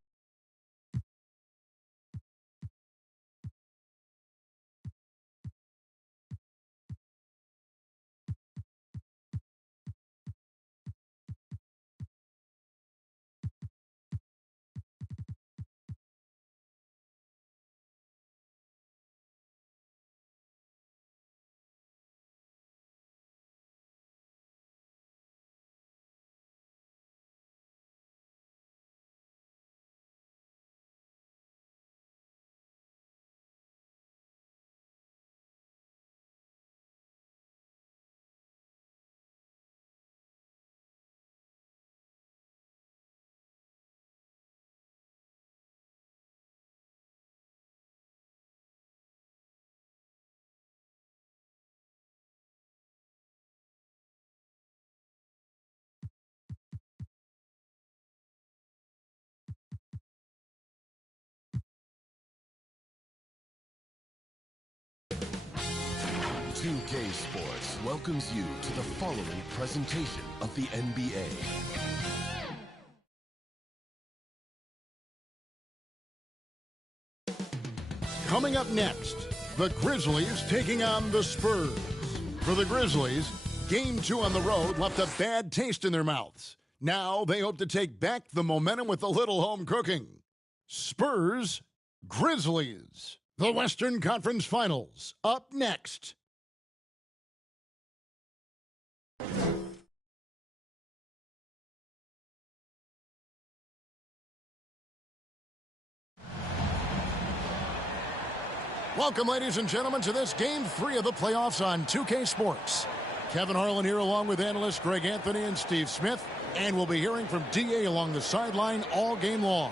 .2K Sports welcomes you to the following presentation of the NBA. Coming up next, the Grizzlies taking on the Spurs. For the Grizzlies, Game 2 on the road left a bad taste in their mouths. Now they hope to take back the momentum with a little home cooking. Spurs, Grizzlies. The Western Conference Finals, up next. Welcome, ladies and gentlemen, to this Game 3 of the playoffs on 2K Sports. Kevin Harlan here along with analysts Greg Anthony and Steve Smith, and we'll be hearing from D.A. along the sideline all game long.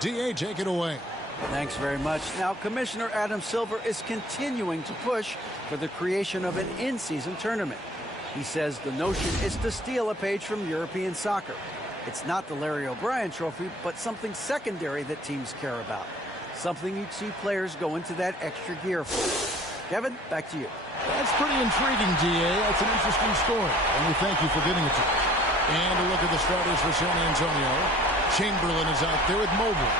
D.A., take it away. Thanks very much. Now, Commissioner Adam Silver is continuing to push for the creation of an in-season tournament. He says the notion is to steal a page from European soccer. It's not the Larry O'Brien Trophy, but something secondary that teams care about. Something you'd see players go into that extra gear for. Kevin, back to you. That's pretty intriguing, D.A. That's an interesting story, and we thank you for giving it to us. And a look at the starters for San Antonio. Chamberlain is out there with Mobley.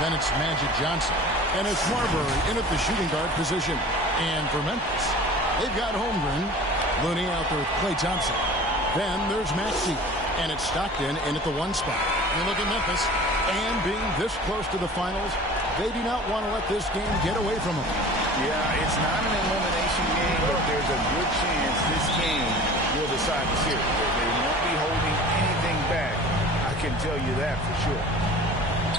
Then it's Magic Johnson. And it's Marbury in at the shooting guard position. And for Memphis, they've got Holmgren. Looney out there with Klay Thompson. Then there's Maxey. And it's Stockton in at the 1 spot. You look at Memphis, and being this close to the finals, they do not want to let this game get away from them. Yeah, it's not an elimination game, but there's a good chance this game will decide the series. They won't be holding anything back. I can tell you that for sure.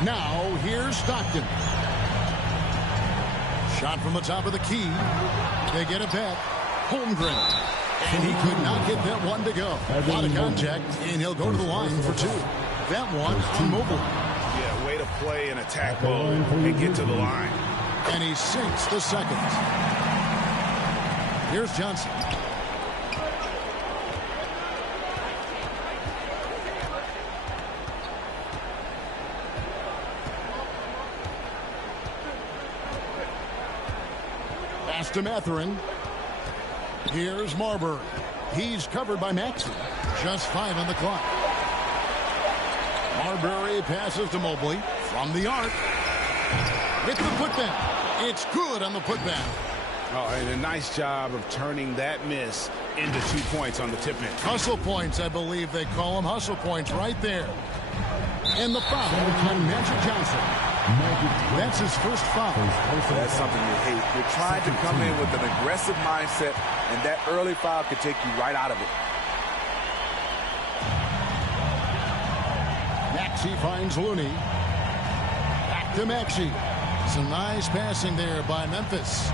Now, here's Stockton. Shot from the top of the key. They get it back. Holmgren. And he could not get that one to go. A lot of contact, and he'll go to the line for 2. That one on Mobley. Yeah, way to play an attack ball and get to the line. And he sinks the second. Here's Johnson. Pass to Mathurin. Here's Marbury. He's covered by Maxey. Just 5 on the clock. Marbury passes to Mobley from the arc. With the putback. It's good on the putback. Oh, and a nice job of turning that miss into 2 points on the tip in. Hustle points, I believe they call them. Hustle points right there. And the foul on Magic Johnson. That's his first foul. That's something you hate. You're trying to come in with an aggressive mindset, and that early foul could take you right out of it. Maxey finds Looney. Back to Maxey. Some nice passing there by Memphis.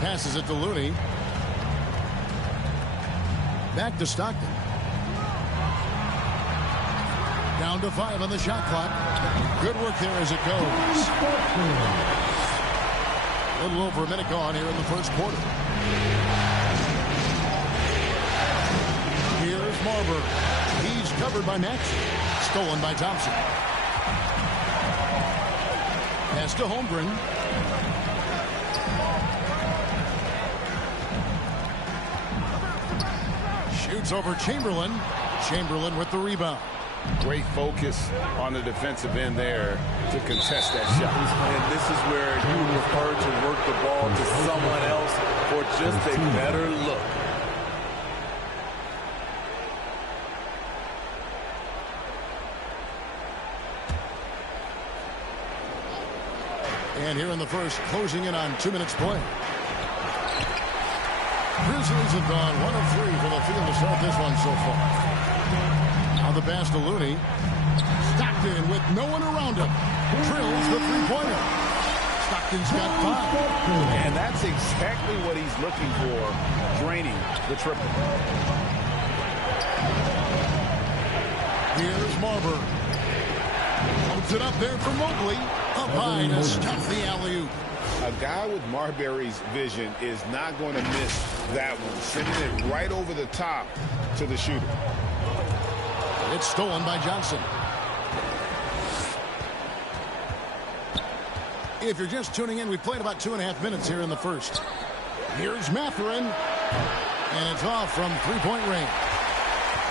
Passes it to Looney. Back to Stockton. Down to 5 on the shot clock. Good work there as it goes. A little over a minute gone here in the first quarter. Here's Marbury. He's covered by Maxey. Stolen by Thompson. Pass to Holmgren. Shoots over Chamberlain. Chamberlain with the rebound. Great focus on the defensive end there to contest that shot. And this is where you prefer to work the ball to someone else for just a better look. And here in the first, closing in on 2 minutes play. Grizzlies have gone 1 of 3 from the field to start this one so far. Now the pass to Looney. Stockton with no one around him. Drills the three-pointer. Stockton's got 5. And that's exactly what he's looking for, draining the triple. Here's Marbury. Holds it up there for Mobley. Up high to stop the alley-oop. A guy with Marbury's vision is not going to miss that one. Sending it right over the top to the shooter. It's stolen by Johnson. If you're just tuning in, we played about 2.5 minutes here in the first. Here's Mathurin. And it's off from three-point range.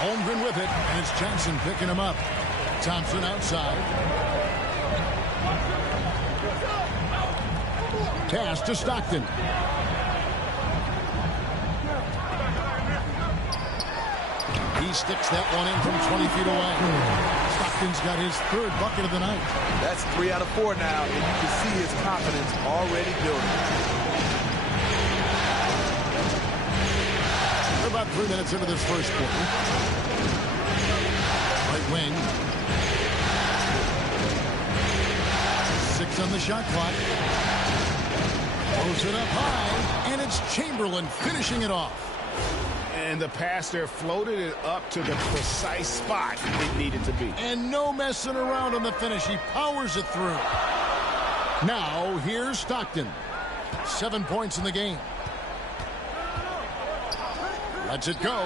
Holmgren with it, and it's Johnson picking him up. Thompson outside. Pass to Stockton. He sticks that one in from 20 feet away. Stockton's got his 3rd bucket of the night. That's 3 out of 4 now, and you can see his confidence already building. We're about 3 minutes into this first quarter. Right wing. 6 on the shot clock. Throws it up high, and it's Chamberlain finishing it off. And the pass there floated it up to the precise spot it needed to be. And no messing around on the finish. He powers it through. Now, here's Stockton. 7 points in the game. Lets it go.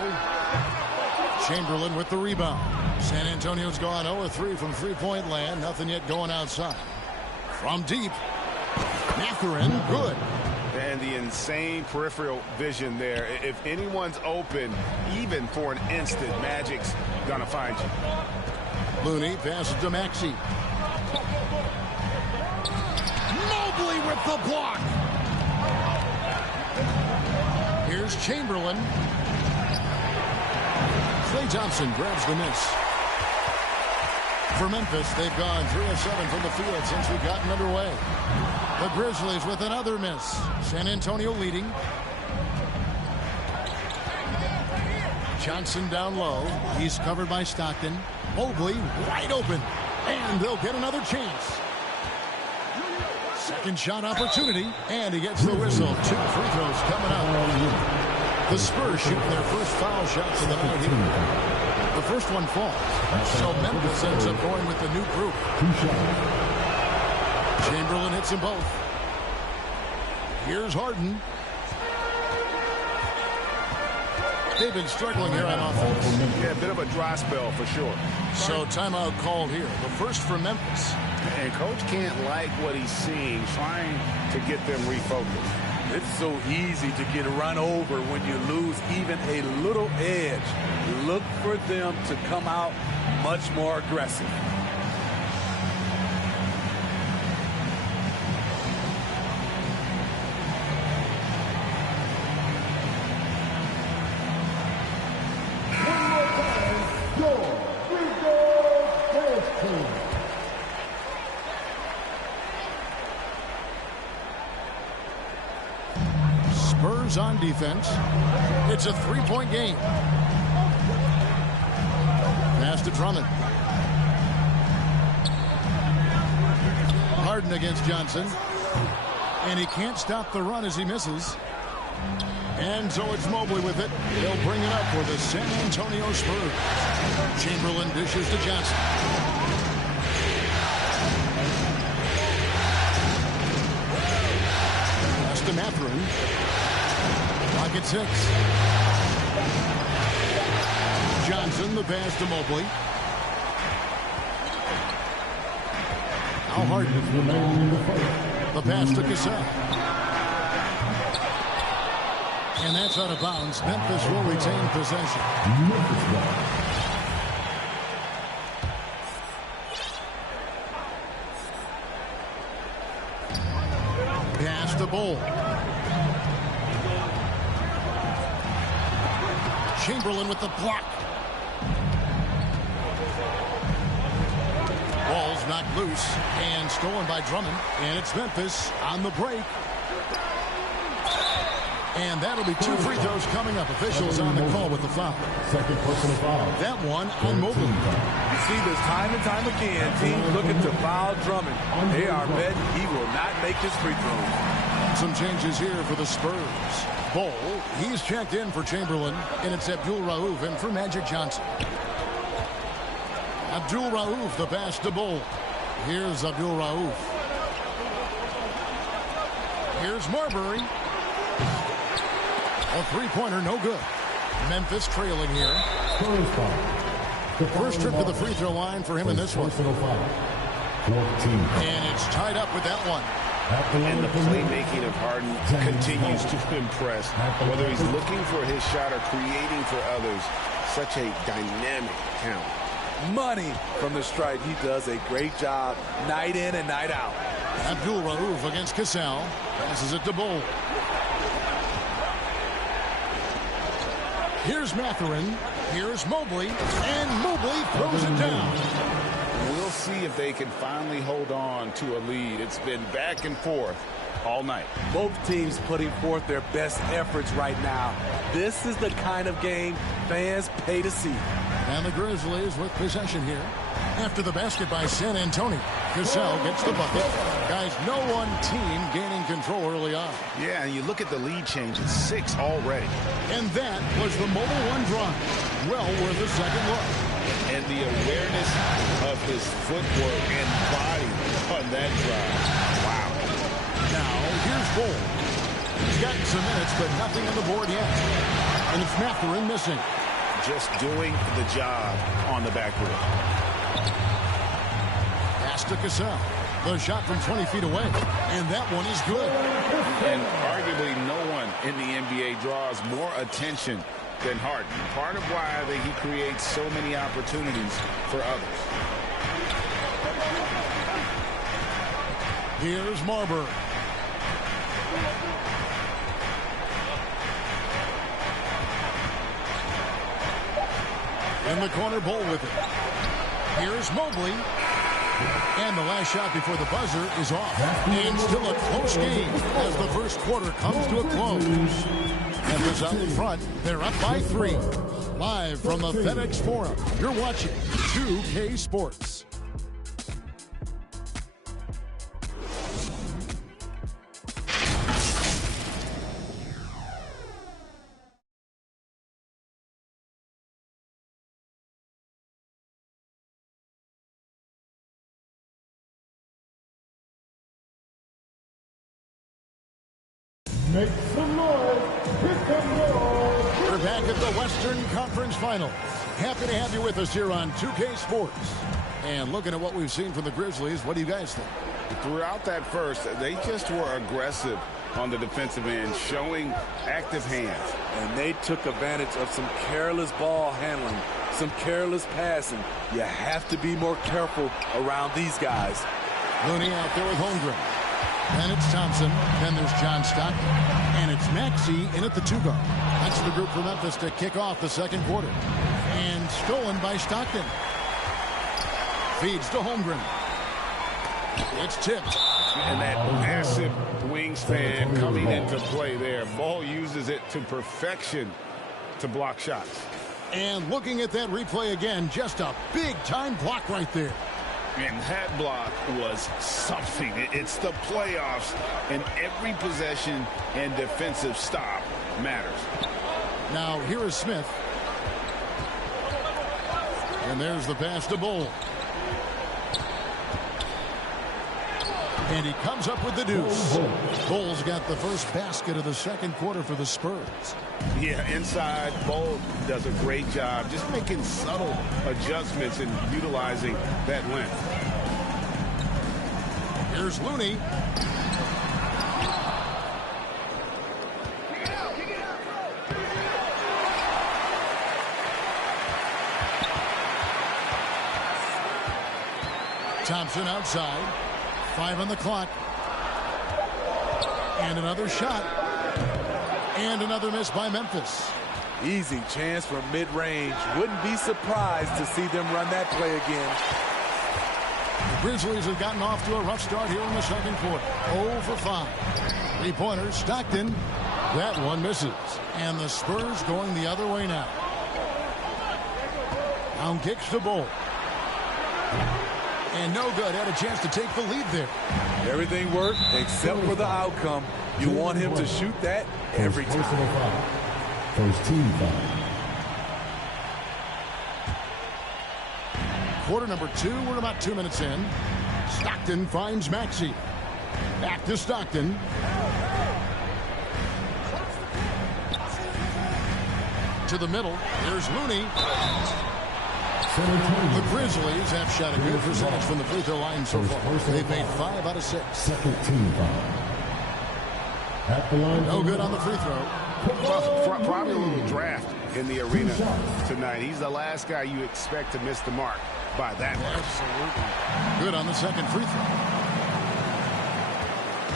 Chamberlain with the rebound. San Antonio's gone 0-3 from three-point land. Nothing yet going outside. From deep. Mathurin, good. And the insane peripheral vision there. If anyone's open, even for an instant, Magic's gonna find you. Looney passes to Maxey. Mobley with the block. Here's Chamberlain. Klay Thompson grabs the miss. For Memphis, they've gone 3 of 7 from the field since we've gotten underway. The Grizzlies with another miss. San Antonio leading. Johnson down low. He's covered by Stockton. Mobley wide open. And they'll get another chance. Second shot opportunity. And he gets the whistle. 2 free throws coming up. The Spurs shooting their first foul shots of the night here. The first one falls. So Memphis ends up going with the new group. Chamberlain hits them both. Here's Harden. They've been struggling here on offense. Yeah, a bit of a dry spell for sure. So timeout called here. The first for Memphis. And coach can't like what he's seeing, trying to get them refocused. It's so easy to get run over when you lose even a little edge. Look for them to come out much more aggressive. Spurs on defense. It's a 3-point game. Pass to Drummond. Harden against Johnson. And he can't stop the run as he misses. And so it's Mobley with it. He'll bring it up for the San Antonio Spurs. Chamberlain dishes to Johnson. Pass to Mathurin. Pocket 6. Johnson, the pass to Mobley. Now Harden. The pass to Cassell. And that's out of bounds. Memphis will retain possession. Pass to Bowl. Chamberlain with the block. Ball's knocked loose and stolen by Drummond. And it's Memphis on the break. And that'll be 2 free throws coming up. Officials on the call with the foul. Second personal foul. That one on Mobley. You see this time and time again. Teams looking to foul Drummond. They are betting he will not make his free throws. Some changes here for the Spurs. Bol, he's checked in for Chamberlain, and it's Abdul Rauf in for Magic Johnson. Abdul Rauf, the pass to Bol. Here's Abdul Rauf. Here's Marbury. A three-pointer, no good. Memphis trailing here. The first trip to the free throw line for him in this one. And it's tied up with that one. And the playmaking of Harden continues to impress. Whether he's looking for his shot or creating for others, such a dynamic talent. Money from the stripe. He does a great job night in and night out. Abdul Rauf against Cassell. Passes it to Bol. Here's Mathurin. Here's Mobley. And Mobley throws it down. We'll see if they can finally hold on to a lead. It's been back and forth all night. Both teams putting forth their best efforts right now. This is the kind of game fans pay to see. And the Grizzlies with possession here. After the basket by San Antonio. Cassell gets the bucket. Guys, no one team gaining control early on. Yeah, and you look at the lead change. It's 6 already. And that was the Mobile One drive. Well worth a second look. And the awareness of his footwork and body on that drive. Wow. Now, here's Bol. He's gotten some minutes, but nothing on the board yet. And it's Mathurin missing. Just doing the job on the backboard. Pass to Cassell. The shot from 20 feet away. And that one is good. And arguably no one in the NBA draws more attention than Harden. Part of why he creates so many opportunities for others. Here's Marbury. In the corner, Bol with it. Here's Mobley. And the last shot before the buzzer is off. And still a close game as the first quarter comes to a close. Memphis out in front. They're up by 3. Live from the FedEx Forum, you're watching 2K Sports. Make some noise. We're back at the Western Conference Finals. Happy to have you with us here on 2K Sports. And looking at what we've seen from the Grizzlies, what do you guys think? Throughout that first, they just were aggressive on the defensive end, showing active hands. And they took advantage of some careless ball handling, some careless passing. You have to be more careful around these guys. Looney out there with Holmgren. Then it's Thompson. Then there's John Stockton. And it's Maxey in at the 2 guard. That's the group for Memphis to kick off the second quarter. And stolen by Stockton. Feeds to Holmgren. It's tipped. And that massive wingspan coming into play there. Ball uses it to perfection to block shots. And looking at that replay again, just a big-time block right there. And that block was something. It's the playoffs, and every possession and defensive stop matters. Now, here is Smith. And there's the pass to Bol. And he comes up with the deuce. Bol's got the first basket of the second quarter for the Spurs. Yeah, inside, Bol does a great job just making subtle adjustments and utilizing that length. Here's Looney. Thompson outside. 5 on the clock. And another shot. And another miss by Memphis. Easy chance from mid-range. Wouldn't be surprised to see them run that play again. The Grizzlies have gotten off to a rough start here in the second quarter. 0 for 5. 3-pointer, Stockton. That one misses. And the Spurs going the other way now. Down kicks to Bull. And no good. Had a chance to take the lead there. Everything worked except for the outcome. You want him to shoot that every time. First team foul. Quarter number 2. We're about 2 minutes in. Stockton finds Maxey. Back to Stockton. To the middle. There's Looney. The Grizzlies have shot a good percentage from the free throw line so far. They've made 5 out of 6. Second team foul. At the line. No good on the free throw. Well, probably a little draft in the arena tonight. He's the last guy you expect to miss the mark by that much. Absolutely. Good on the second free throw.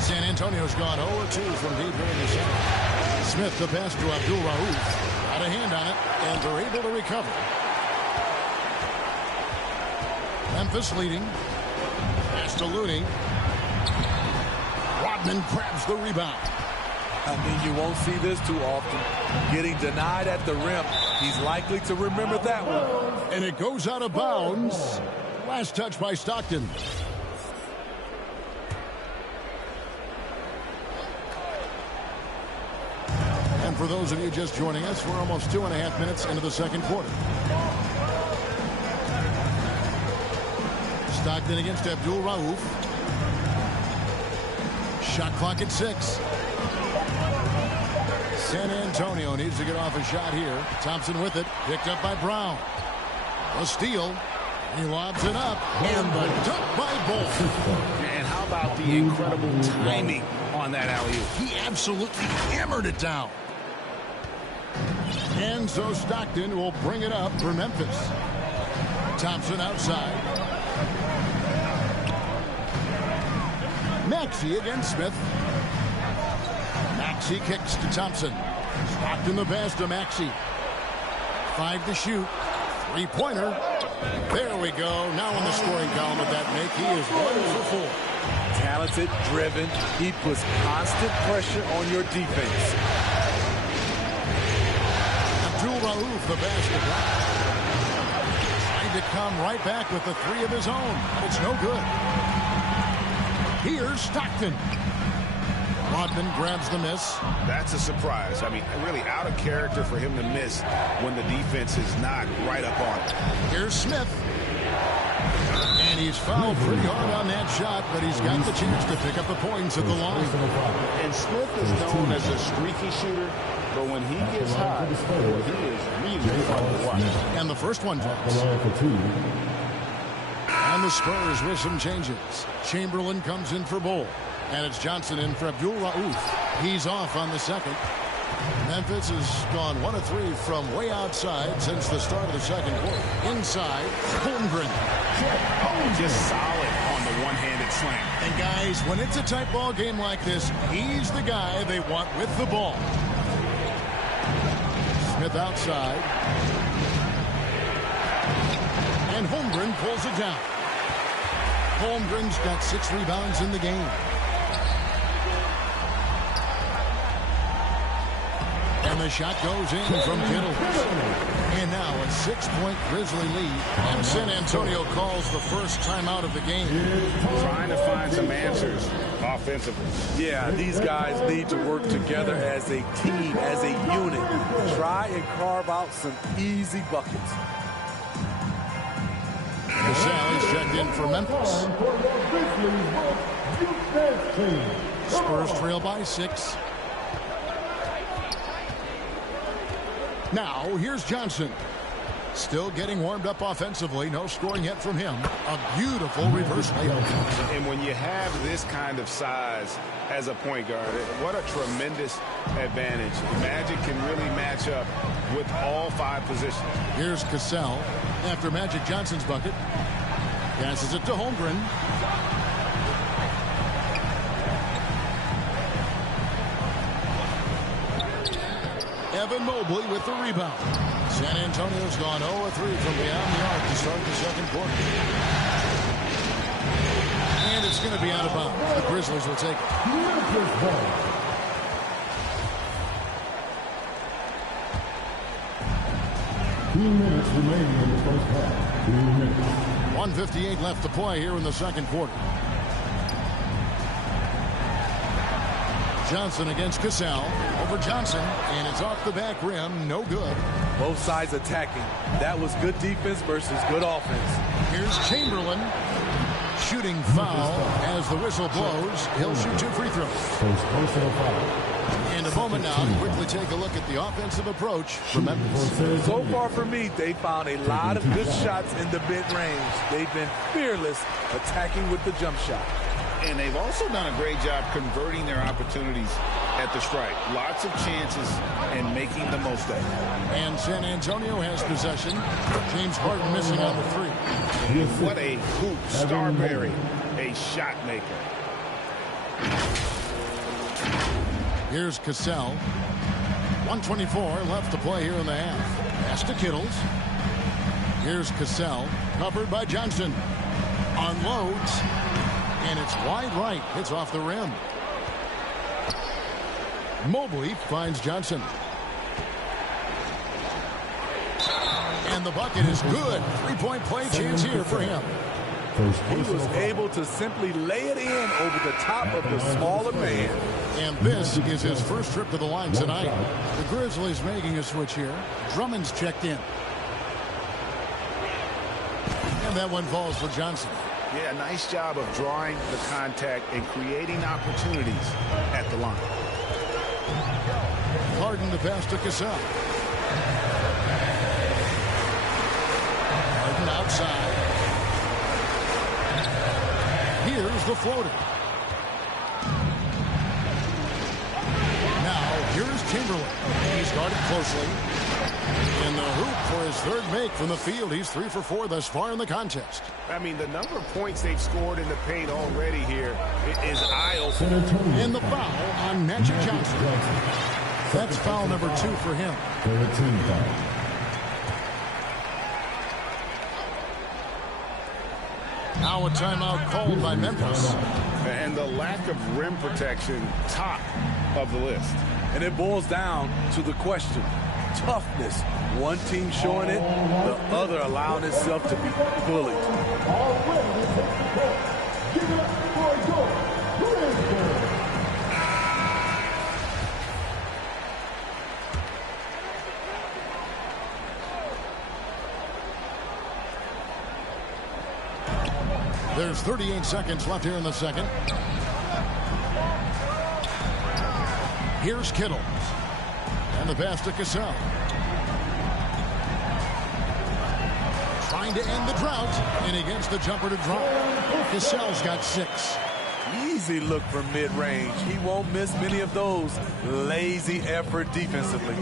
San Antonio's gone 0-2 from deep here in the center. Smith the pass to Abdul Rauf. Got a hand on it, and they're able to recover. Memphis leading. Pass to Looney. Rodman grabs the rebound. I mean, you won't see this too often. Getting denied at the rim. He's likely to remember that one. And it goes out of bounds. Last touch by Stockton. And for those of you just joining us, we're almost 2.5 minutes into the second quarter. Stockton against Abdul Rauf. Shot clock at 6. San Antonio needs to get off a shot here. Thompson with it. Picked up by Brown. A steal. He lobs it up. And the dunk by Bull. And how about the incredible timing on that alley-oop? He absolutely hammered it down. And so Stockton will bring it up for Memphis. Thompson outside. Maxey against Smith. Maxey kicks to Thompson. Stockton the pass to Maxey. 5 to shoot. 3-pointer. There we go. Now in the scoring column with that make, he is 1 for 4. Talented, driven. He puts constant pressure on your defense. Abdul Rauf the basket. Trying to come right back with the 3 of his own. It's no good. Here's Stockton. Rodman grabs the miss. That's a surprise. I mean, really out of character for him to miss when the defense is not right up on it. Here's Smith. And he's fouled pretty hard on that shot, but he's got the chance to pick up the points at the line. And Smith is known as a streaky shooter, but when he gets hot, he is really fun to watch. And the first one drops. And the Spurs with some changes. Chamberlain comes in for Bull. And it's Johnson in for Abdul Rauf. He's off on the second. Memphis has gone 1 of 3 from way outside since the start of the second quarter. Inside, Holmgren. Just solid on the one-handed slam. And guys, when it's a tight ball game like this, he's the guy they want with the ball. Smith outside. And Holmgren pulls it down. Holmgren's got 6 rebounds in the game. And the shot goes in from Kittle. And now a 6-point Grizzly lead. And San Antonio calls the first timeout of the game. Trying to find some answers offensively. Yeah, these guys need to work together as a team, as a unit. Try and carve out some easy buckets. Sally's checked in for Memphis. Spurs trail by 6. Now, here's Johnson. Still getting warmed up offensively. No scoring yet from him. A beautiful reverse layup. And when you have this kind of size as a point guard, what a tremendous advantage. Magic can really match up with all 5 positions. Here's Cassell after Magic Johnson's bucket. Passes it to Holmgren. Evan Mobley with the rebound. San Antonio's gone 0-3 from beyond the arc to start the second quarter. And it's going to be out of bounds. The Grizzlies will take it. 2 minutes remaining in the first half. 2 minutes. 1:58 left to play here in the second quarter. Johnson against Cassell. Over Johnson, and it's off the back rim. No good. Both sides attacking. That was good defense versus good offense. Here's Chamberlain. Shooting foul as the whistle blows. He'll shoot 2 free throws. Personal foul. And a moment now to quickly take a look at the offensive approach from Memphis. So far for me, they found a lot of good shots in the mid-range. They've been fearless attacking with the jump shot. And they've also done a great job converting their opportunities at the stripe. Lots of chances and making the most of it. And San Antonio has possession. James Harden missing on the 3. What a hoop. Starberry, a shot maker. Here's Cassell. 1:24 left to play here in the half. Pass to Kittles. Here's Cassell. Covered by Johnson. Unloads. And it's wide right. Hits off the rim. Mobley finds Johnson. And the bucket is good. 3-point play chance here for him. He was able to simply lay it in over the top of the smaller man. And this is his first trip to the line tonight. The Grizzlies making a switch here. Drummond's checked in. And that one falls for Johnson. Yeah, nice job of drawing the contact and creating opportunities at the line. Harden to pass to Cassell. Harden outside. Here's the floater. Now, here's Chamberlain. He's guarded closely. In the hoop for his third make from the field. He's 3 for 4 thus far in the contest. I mean, the number of points they've scored in the paint already here is eye-opening. And the foul on Magic Johnson. That's foul number 2 for him. Now a timeout called by Memphis. And the lack of rim protection, top of the list. And it boils down to the question. Toughness. One team showing it, the other allowing itself to be bullied. Give it up for a goal. Griz Dirk. There's 38 seconds left here in the second. Here's Kittle. And the pass to Cassell. Trying to end the drought. And he gets the jumper to drop. Cassell's got 6. Easy look from mid-range. He won't miss many of those. Lazy effort defensively.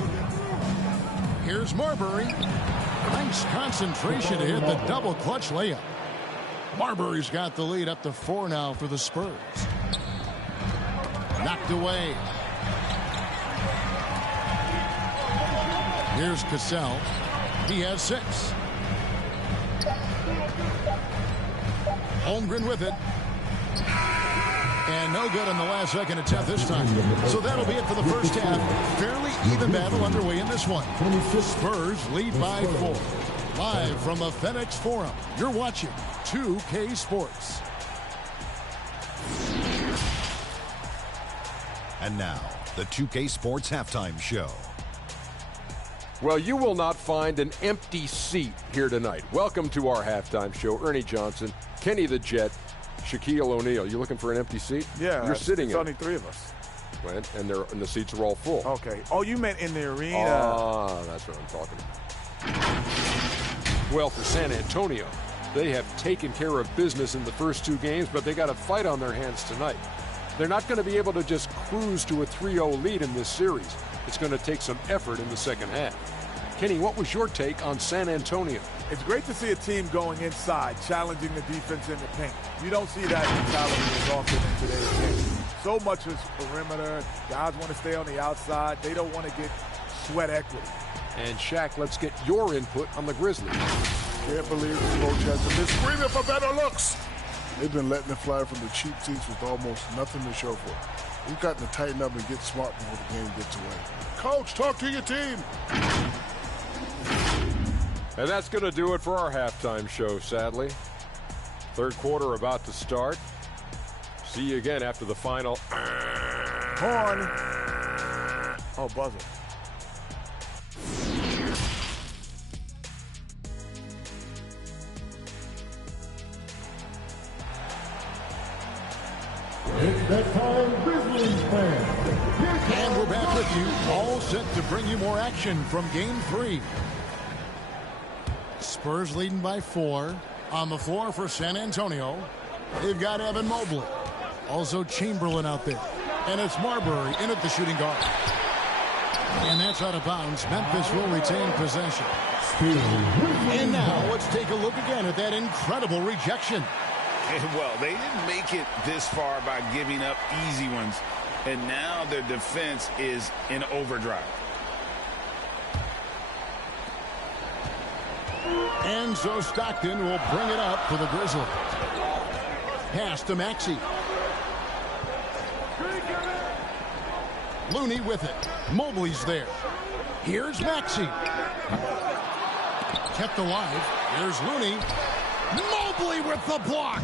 Here's Marbury. Nice concentration to hit the double clutch layup. Marbury's got the lead up to 4 now for the Spurs. Knocked away. Here's Cassell. He has 6. Holmgren with it. And no good on the last second attempt this time. So that'll be it for the first half. Fairly even battle underway in this one. Spurs lead by 4. Live from the FedEx Forum, you're watching 2K Sports. And now, the 2K Sports Halftime Show. Well, you will not find an empty seat here tonight. Welcome to our halftime show. Ernie Johnson, Kenny the Jet, Shaquille O'Neal. You looking for an empty seat? Yeah, you're sitting it's in. only 3 of us. And the seats are all full. Okay. Oh, you meant in the arena. Ah, that's what I'm talking about. Well, for San Antonio, they have taken care of business in the first 2 games, but they got a fight on their hands tonight. They're not going to be able to just cruise to a 3-0 lead in this series. It's going to take some effort in the second half. Kenny, what was your take on San Antonio? It's great to see a team going inside, challenging the defense in the paint. You don't see that mentality as often in today's game. So much is perimeter. Guys want to stay on the outside. They don't want to get sweat equity. And Shaq, let's get your input on the Grizzlies. Can't believe the coach has been screaming for better looks. They've been letting it fly from the cheap seats with almost nothing to show for it. We've got to tighten up and get smart before the game gets away. Coach, talk to your team. And that's going to do it for our halftime show, sadly. Third quarter about to start. See you again after the final. Horn. Oh, buzzer. It's that time, Grizzlies fans. And we're back with you, all set to bring you more action from Game 3. Spurs leading by 4. On the floor for San Antonio, they've got Evan Mobley. Also Chamberlain out there. And it's Marbury in at the shooting guard. And that's out of bounds. Memphis will retain possession. And now let's take a look again at that incredible rejection. Well, they didn't make it this far by giving up easy ones. And now their defense is in overdrive. And so Stockton will bring it up for the Grizzlies. Pass to Maxey. Looney with it. Mobley's there. Here's Maxey. Kept alive. Here's Looney. Mobley with the block.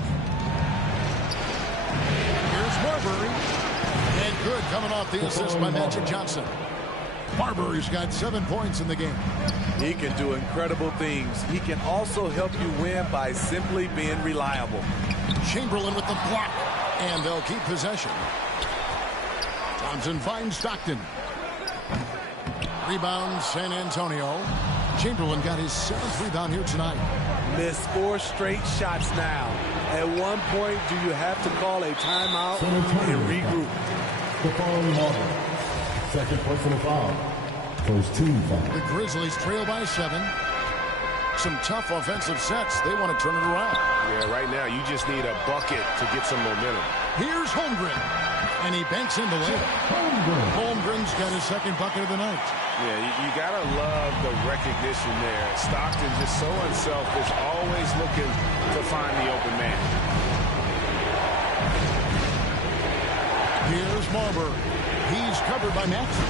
Here's Marbury. And good coming off the assist by Magic Johnson. Marbury's got 7 points in the game. He can do incredible things. He can also help you win by simply being reliable. Chamberlain with the block. And they'll keep possession. Thompson finds Stockton. Rebound San Antonio. Chamberlain got his 7th rebound here tonight. Missed 4 straight shots now. At one point, do you have to call a timeout and regroup? The following order. Second personal foul. First team foul. The Grizzlies trail by 7. Some tough offensive sets. They want to turn it around. Yeah, right now you just need a bucket to get some momentum. Here's Holmgren. And he banks in the lane. Holmgren's got his 2nd bucket of the night. Yeah, you got to love the recognition there. Stockton just so unselfish, always looking to find the open man. Here's Marbury. He's covered by Maxey.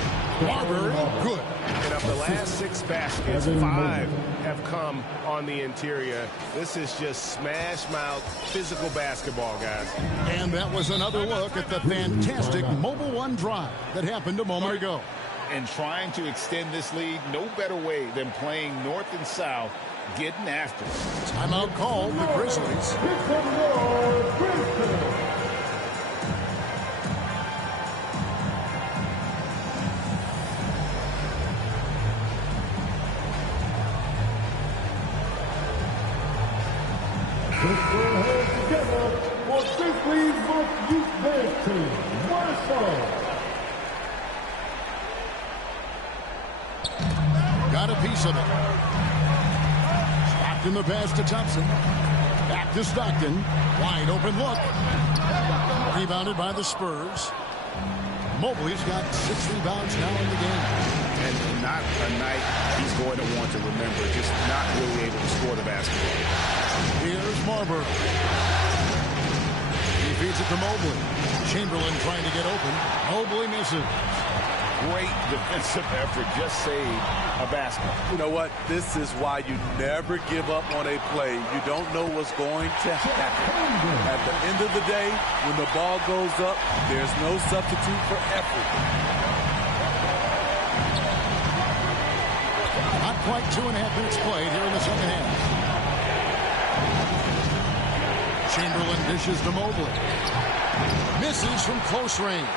Marbury, good. And of the last 6 baskets, 5 have come on the interior. This is just smash-mouth physical basketball, guys. And that was another look at the fantastic Mobile One drive that happened a moment ago. And trying to extend this lead, no better way than playing north and south, getting after it. Timeout called, the Grizzlies. Together for Grizzlies Youth Band Team. Marshall. Got a piece of it. Stockton the pass to Thompson. Back to Stockton. Wide open look. Rebounded by the Spurs. Mobley's got 6 rebounds now in the game. And not a night he's going to want to remember, just not really able to score the basketball. Here's Marbury. He feeds it to Mobley. Chamberlain trying to get open. Mobley misses. Great defensive effort, just saved a basket. You know what? This is why you never give up on a play. You don't know what's going to happen. At the end of the day, when the ball goes up, there's no substitute for effort. Not quite 2.5 minutes played here in the second half. Chamberlain dishes to Mobley. Misses from close range.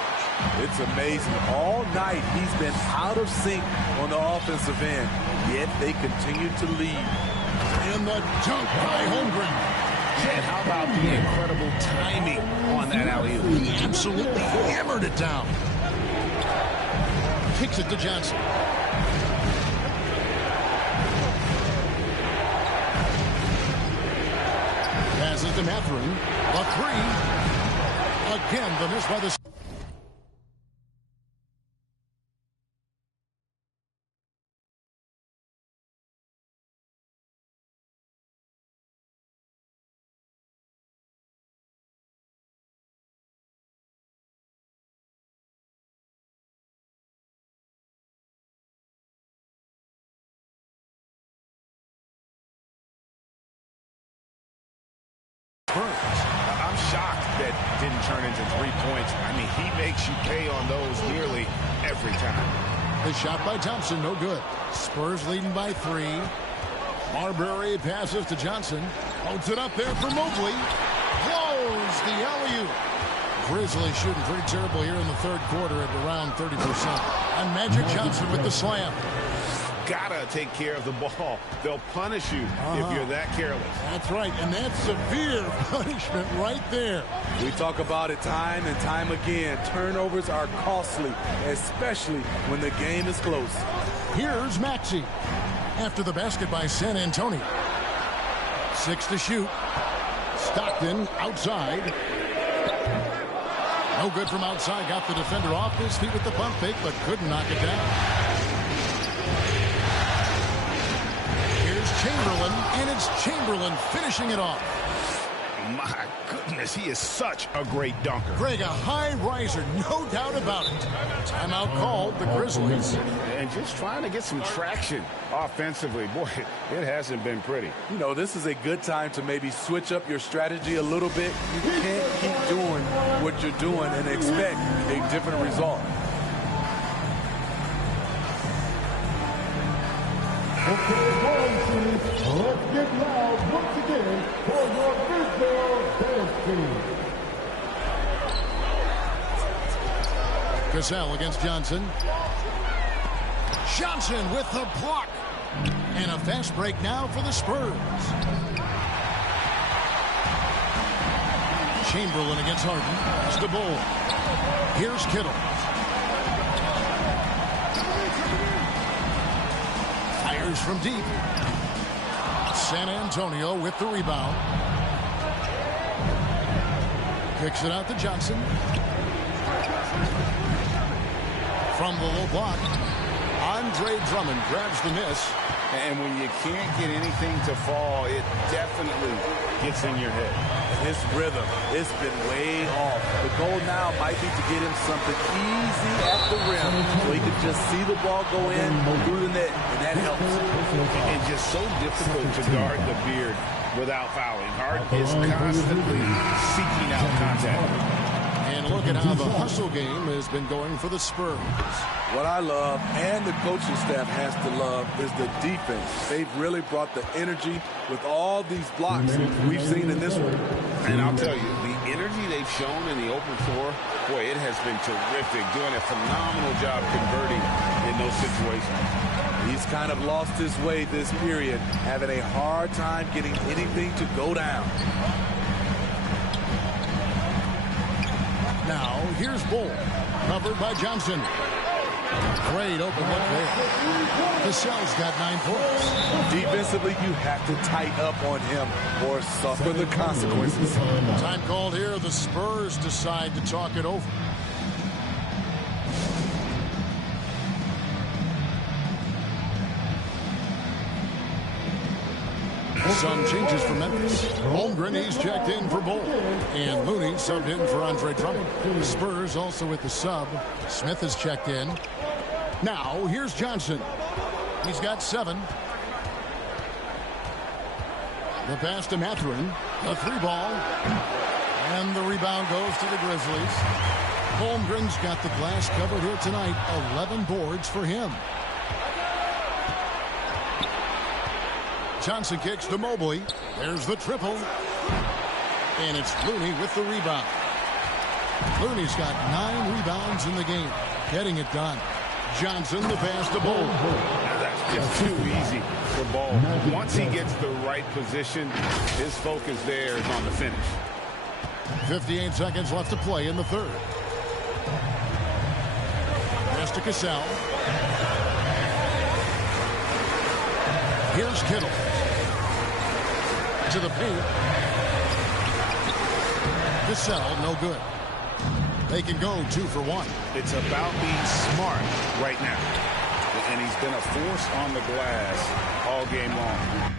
It's amazing. All night he's been out of sync on the offensive end, yet they continue to lead. And the dunk by Holmgren. And how about the incredible timing on that alley-oop? He absolutely hammered it down. Kicks it to Johnson. passes to Mathurin. The three. Again, the miss by the... I'm shocked that didn't turn into 3 points. I mean, he makes you pay on those nearly every time. The shot by Thompson, no good. Spurs leading by 3. Marbury passes to Johnson. Holds it up there for Mobley. Blows the alley-oop. Grizzlies shooting pretty terrible here in the third quarter at around 30%. And Magic Johnson with the slam. Gotta take care of the ball. They'll punish you if you're that careless. That's right, and that's severe punishment right there. We talk about it time and time again. Turnovers are costly, especially when the game is close. Here's Maxey. After the basket by San Antonio. 6 to shoot. Stockton outside. No good from outside. Got the defender off his feet with the pump fake, but couldn't knock it down. Chamberlain, and it's Chamberlain finishing it off. My goodness, he is such a great dunker. Greg, a high riser, no doubt about it. Timeout called, the Grizzlies. And just trying to get some traction offensively. Boy, it hasn't been pretty. You know, this is a good time to maybe switch up your strategy a little bit. You can't keep doing what you're doing and expect a different result. Okay, let's get loud once again for your Grizzlies dance team. Cassell against Johnson. Johnson with the block. And a fast break now for the Spurs. Chamberlain against Harden. That's the ball. Here's Kittle. Fires from deep. San Antonio with the rebound. Kicks it out to Johnson. From the low block, Andre Drummond grabs the miss. And when you can't get anything to fall, it definitely gets in your head. And his rhythm, it's been way off. The goal now might be to get him something easy at the rim so he can just see the ball go in through the net, and that helps. And just so difficult to guard the beard without fouling. Harden is constantly seeking out contact. And look at how the hustle game has been going for the Spurs. What I love, and the coaching staff has to love, is the defense. They've really brought the energy with all these blocks we've seen in this one. And I'll tell you, the energy they've shown in the open floor, boy, it has been terrific. Doing a phenomenal job converting in those situations. He's kind of lost his way this period, having a hard time getting anything to go down. Now, here's Bull. Covered by Johnson. Great open look there. Cassell's got 9 points. Defensively, you have to tighten up on him or suffer the consequences. Time called here. The Spurs decide to talk it over. Some changes for Memphis. Holmgren, he's checked in for Bull. And Looney subbed in for Andre Drummond. The Spurs also with the sub. Smith has checked in. Now, here's Johnson. He's got 7. The pass to Mathurin. The 3-ball. And the rebound goes to the Grizzlies. Holmgren's got the glass covered here tonight. 11 boards for him. Johnson kicks to Mobley. There's the triple. And it's Looney with the rebound. Looney's got 9 rebounds in the game. Getting it done. Johnson, the pass to Bull. That's just too easy for Bull. Once he gets the right position, his focus there is on the finish. 58 seconds left to play in the third. Pass to Cassell. Here's Kittle. To the paint. to sell, no good. They can go 2 for 1. It's about being smart right now. And he's been a force on the glass all game long.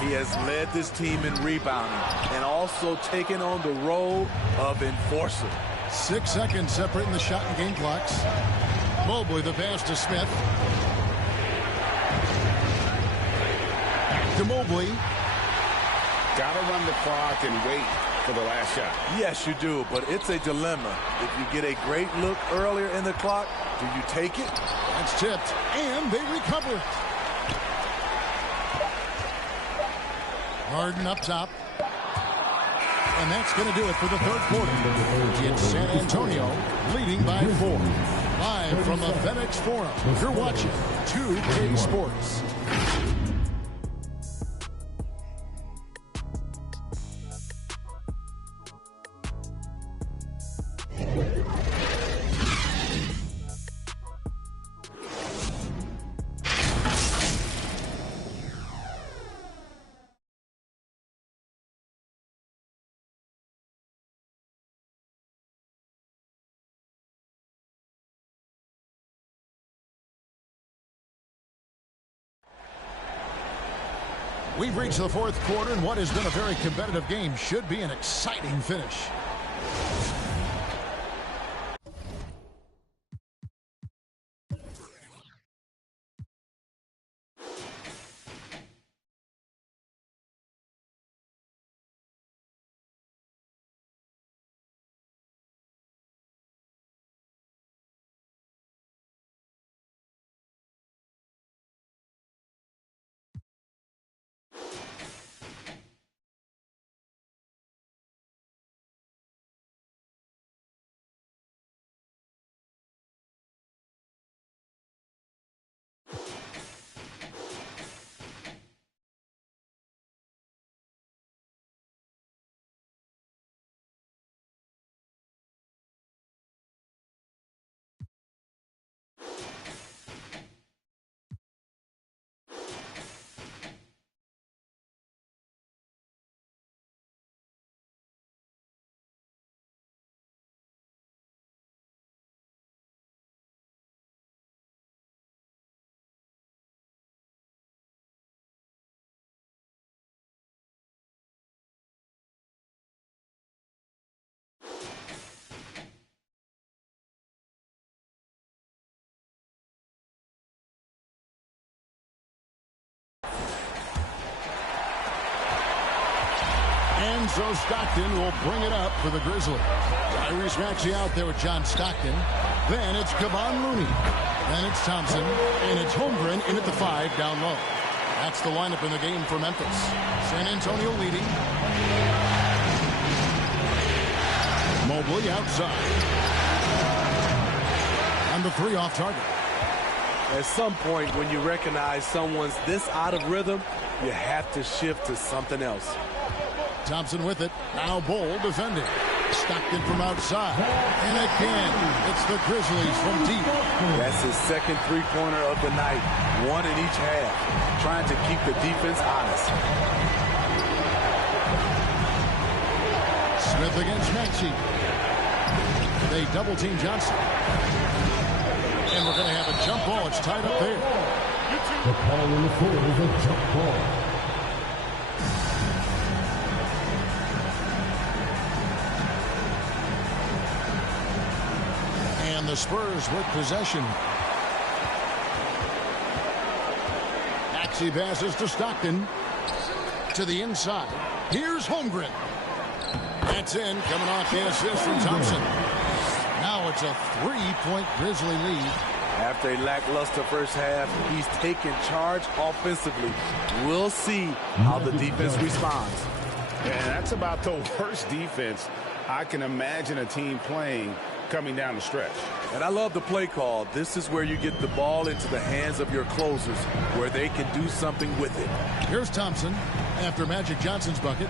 He has led this team in rebounding and also taken on the role of enforcer. 6 seconds separating the shot and game clocks. Mobley, the pass to Smith. To Mobley. Got to run the clock and wait for the last shot. Yes, you do, but it's a dilemma. If you get a great look earlier in the clock, do you take it? That's tipped, and they recover it. Harden up top. And that's going to do it for the third quarter. It's San Antonio leading by 4. Live from the FedEx Forum, you're watching 2K Sports. We've reached the fourth quarter, and what has been a very competitive game should be an exciting finish. And so Stockton will bring it up for the Grizzlies. Tyrese Maxey out there with John Stockton. Then it's Kevon Looney. Then it's Thompson. And it's Holmgren in at the 5 down low. That's the lineup in the game for Memphis. San Antonio leading. Mobley outside. And the 3 off target. At some point, when you recognize someone's this out of rhythm, you have to shift to something else. Thompson with it. Now Bol defending. Stockton from outside. And again, it's the Grizzlies from deep. That's his second three-pointer of the night. 1 in each half. Trying to keep the defense honest. Smith against Maxey. They double-team Johnson. And we're going to have a jump ball. It's tied up there. The call on the floor is a jump ball. And the Spurs with possession. Maxey passes to Stockton. To the inside. Here's Holmgren. That's in. Coming off the assist from Thompson. Now it's a 3-point Grizzly lead. After a lackluster first half, he's taken charge offensively. We'll see how the defense responds. And that's about the worst defense I can imagine a team playing coming down the stretch. And I love the play call. This is where you get the ball into the hands of your closers, where they can do something with it. Here's Thompson after Magic Johnson's bucket.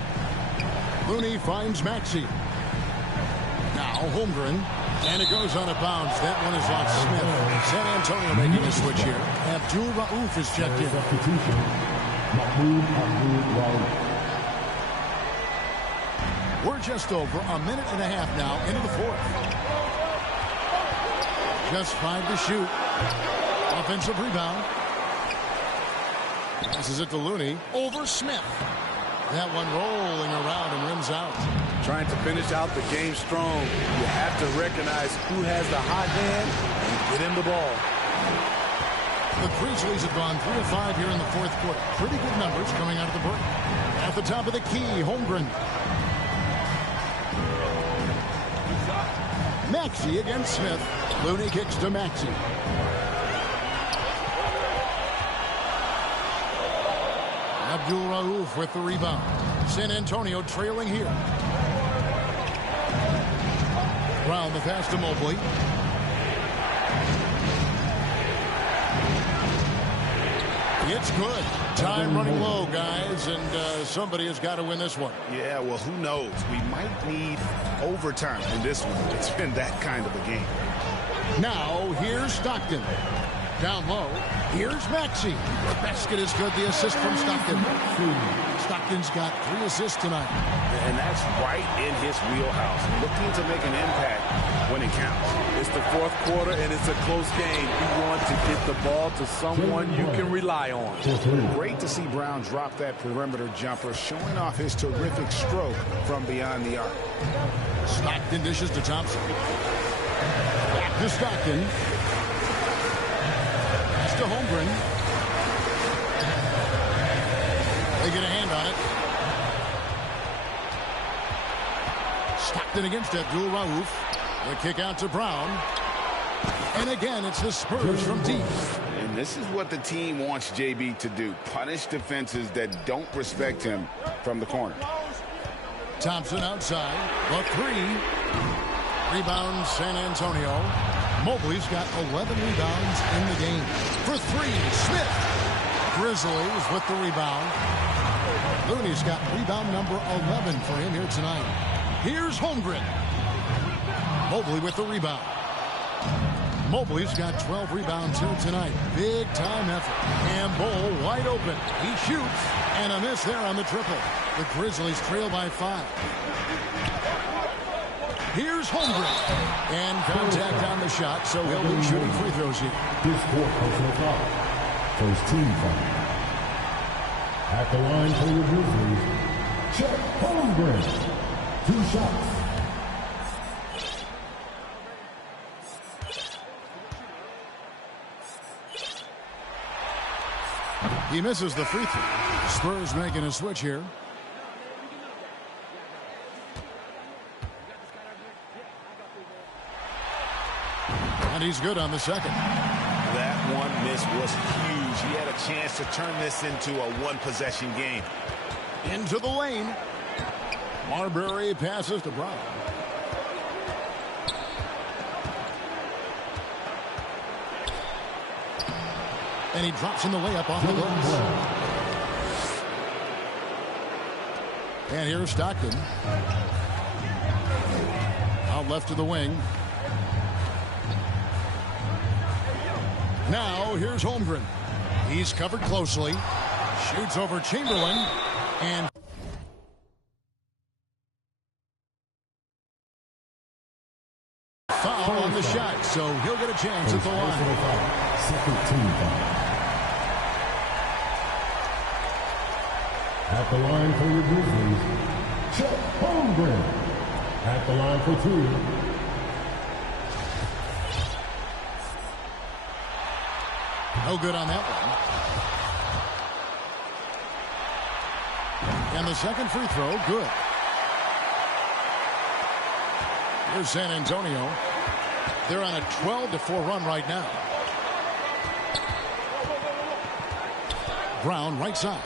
Looney finds Maxey. Holmgren. And it goes out of bounds. That one is on Smith. San Antonio making a switch here. Abdul Rauf is checked in. We're just over a minute and a half now into the fourth. Just 5 to shoot. Offensive rebound. Passes it to Looney. Over Smith. That one rolling around and rims out. Trying to finish out the game strong. You have to recognize who has the hot hand and get him the ball. The Grizzlies have gone 3 of 5 here in the fourth quarter. Pretty good numbers coming out of the break. At the top of the key, Holmgren. Maxey against Smith. Looney kicks to Maxey. Abdul Rauf with the rebound. San Antonio trailing here. Brown the pass to Mobley. It's good. Time running low, guys, and somebody has got to win this one. Yeah, well, who knows? We might need overtime in this one. It's been that kind of a game. Now, here's Stockton. Down low. Here's Maxey. The basket is good. The assist from Stockton. Stockton's got 3 assists tonight. And that's right in his wheelhouse. Looking to make an impact when it counts. It's the fourth quarter, and it's a close game. You want to get the ball to someone you can rely on. Great to see Brown drop that perimeter jumper, showing off his terrific stroke from beyond the arc. Stockton dishes to Thompson. Back to Stockton. Pass to Holmgren. They get a hand on it. Stockton against Abdul Rauf. The kick out to Brown. And again, it's the Spurs from deep. And this is what the team wants JB to do. Punish defenses that don't respect him from the corner. Thompson outside. The 3. Rebound San Antonio. Mobley's got 11 rebounds in the game. For 3, Smith. Grizzlies with the rebound. Looney's got rebound number 11 for him here tonight. Here's Holmgren. Mobley with the rebound. Mobley's got 12 rebounds here tonight. Big time effort. And Bull wide open. He shoots. And a miss there on the triple. The Grizzlies trail by 5. Here's Holmgren. And contact on the shot, so he'll be shooting free throws here. This fourth personal foul. First team foul. At the line for the Grizzlies, Chet Holmgren. 2 shots. He misses the free throw. Spurs making a switch here. And he's good on the second. That one miss was huge. He had a chance to turn this into a one-possession game. Into the lane. Marbury passes to Brown. And he drops in the layup off the glass. And here's Stockton. Out left to the wing. Now here's Holmgren. He's covered closely. Shoots over Chamberlain. And foul on the shot, so he'll get a chance at the line. Second team foul. At the line for your Grizzlies, Chet Holmgren. At the line for 2. No good on that one. And the second free throw, good. Here's San Antonio. They're on a 12-4 run right now. Brown right side.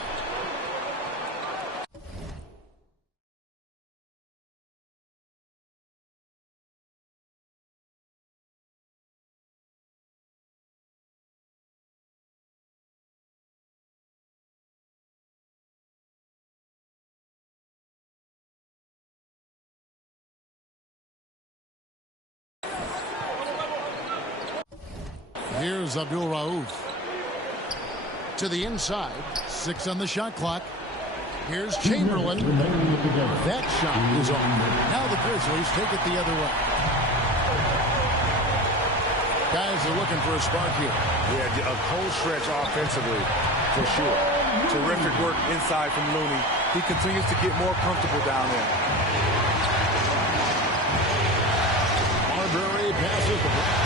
Here's Abdul Rauf. To the inside. 6 on the shot clock. Here's Chamberlain. That shot is on. Now the Grizzlies take it the other way. Guys are looking for a spark here. Yeah, a cold stretch offensively, for sure. Terrific work inside from Looney. He continues to get more comfortable down there. Marbury passes the ball.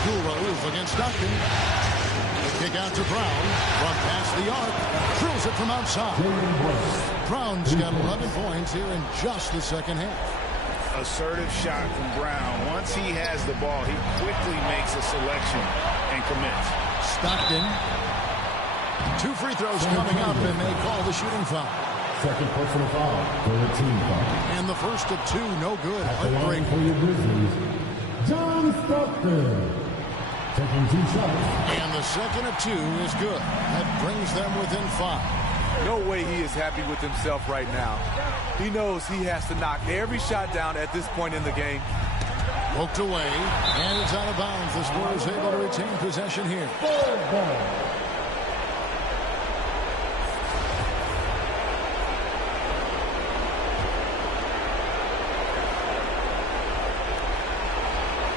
Abdul Rauf against Stockton. Kick out to Brown. From past the arc. Drills it from outside. Brown's got 11 points here in just the second half. Assertive shot from Brown. Once he has the ball, he quickly makes a selection and commits. Stockton. 2 free throws coming up, and they call the shooting foul. Second personal foul for the team foul. And the first of 2, no good. At the line for your Grizzlies, John Stockton. Taking 2 shots. And the second of 2 is good. That brings them within 5. No way he is happy with himself right now. He knows he has to knock every shot down at this point in the game. Poked away, and it's out of bounds. The scorer is able to retain possession here.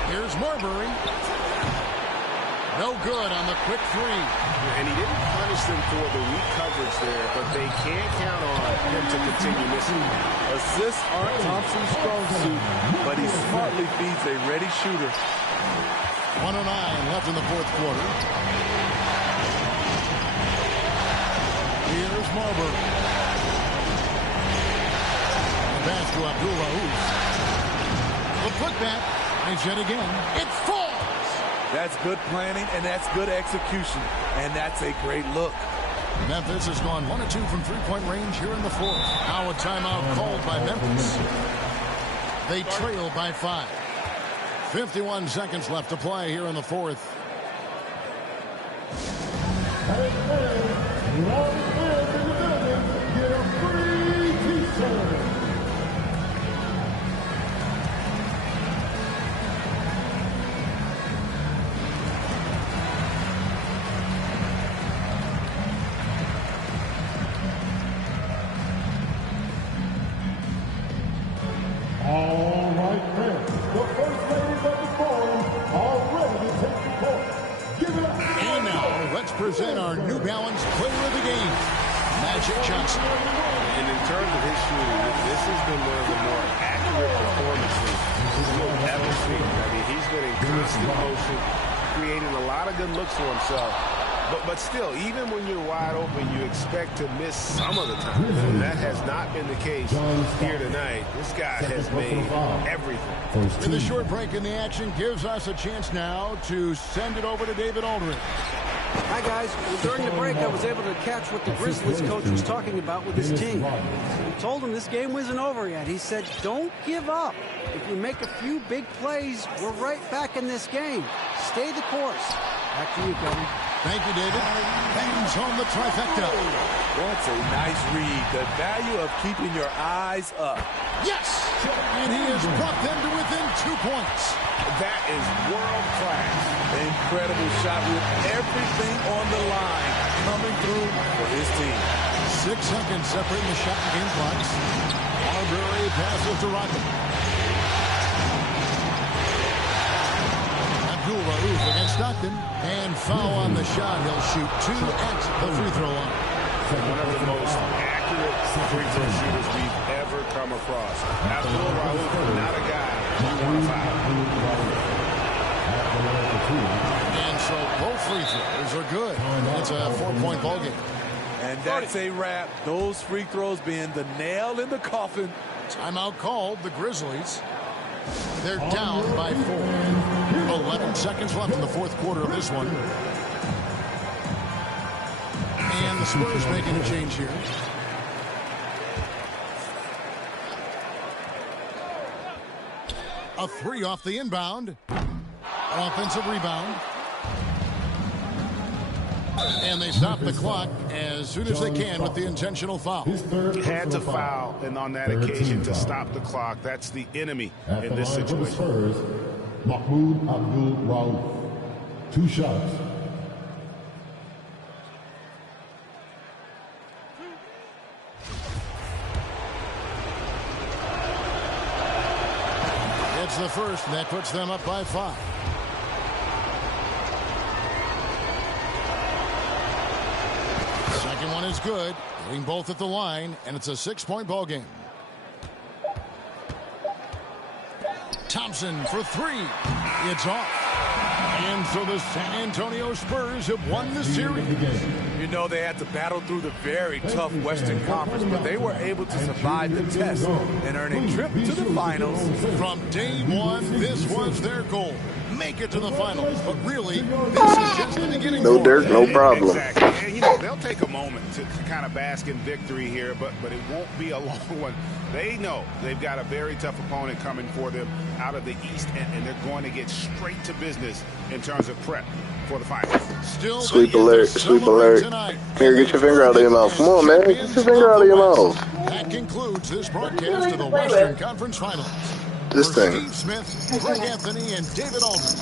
Here's Marbury. No good on the quick 3. And he didn't punish them for the weak coverage there, but they can't count on him to continue missing. Assists aren't Thompson's strong suit, but he smartly feeds a ready shooter. 1:09 left in the fourth quarter. Here's Marbury. The pass to Abdul Rauf. The putback. Nice yet again. It falls. That's good planning, and that's good execution. And that's a great look. Memphis has gone 1 of 2 from three-point range here in the fourth. Now a timeout called by Memphis. They trail by 5. 51 seconds left to play here in the fourth. Get a free t-shirt. All right, friends. The first ladies of the forum are ready to take the court. Give it up. And now, let's present our New Balance player of the game, Magic Johnson. And in terms of his shooting, this has been one of the more accurate performances you'll ever see. I mean, he's been in constant motion, creating a lot of good looks for himself. But still, even when you're wide open, you expect to miss some of the time. And that has not been the case here tonight. This guy has made everything. And the short break in the action gives us a chance now to send it over to David Aldridge. Hi, guys. Well, during the break, I was able to catch what the Grizzlies coach was talking about with his team. He told him this game wasn't over yet. He said, don't give up. If you make a few big plays, we're right back in this game. Stay the course. Back to you, Kevin. Thank you, David. Bangs home the trifecta. That's a nice read. The value of keeping your eyes up. Yes! And he has brought them to within 2 points. That is world class. Incredible shot with everything on the line coming through for his team. 6 seconds separating the shot and game clocks. Marbury passes to Rocket. Abdul Rauf against Stockton. And foul on the shot. He'll shoot 2 at the free throw line. One of the most accurate free throw shooters we've ever come across. Abdul Rauf, not a guy you want to foul. And so both free throws are good. It's a 4-point ball game. And that's a wrap. Those free throws being the nail in the coffin. Timeout called. The Grizzlies. They're down by 4. 11 seconds left in the fourth quarter of this one. And the Spurs making a change here. A 3 off the inbound. Offensive rebound. And they stop the clock as soon as they can with the intentional foul. Had to foul, and on that occasion to stop the clock. That's the enemy in this situation. Mahmoud Abdul Rauf. 2 shots. It's the first, and that puts them up by 5. Second one is good, hitting both at the line, and it's a 6-point ball game. Thompson for 3. It's off. And so the San Antonio Spurs have won the series. You know, they had to battle through the very tough Western Conference, but they were able to survive the test and earn a trip to the finals. From day one, this was their goal. Make it to the finals, but really, this is just the beginning. No, Dirk, no problem. Exactly. And, you know, they'll take a moment to kind of bask in victory here, but it won't be a long one. They know they've got a very tough opponent coming for them out of the East, and they're going to get straight to business in terms of prep for the finals. Still sweep alert, sweep alert. Here, get your finger out of your mouth. Come on, man. Get your finger out of your mouth. That concludes this broadcast of the Western Conference Finals. This For thing. Steve Smith, Greg Anthony, and David Aldridge,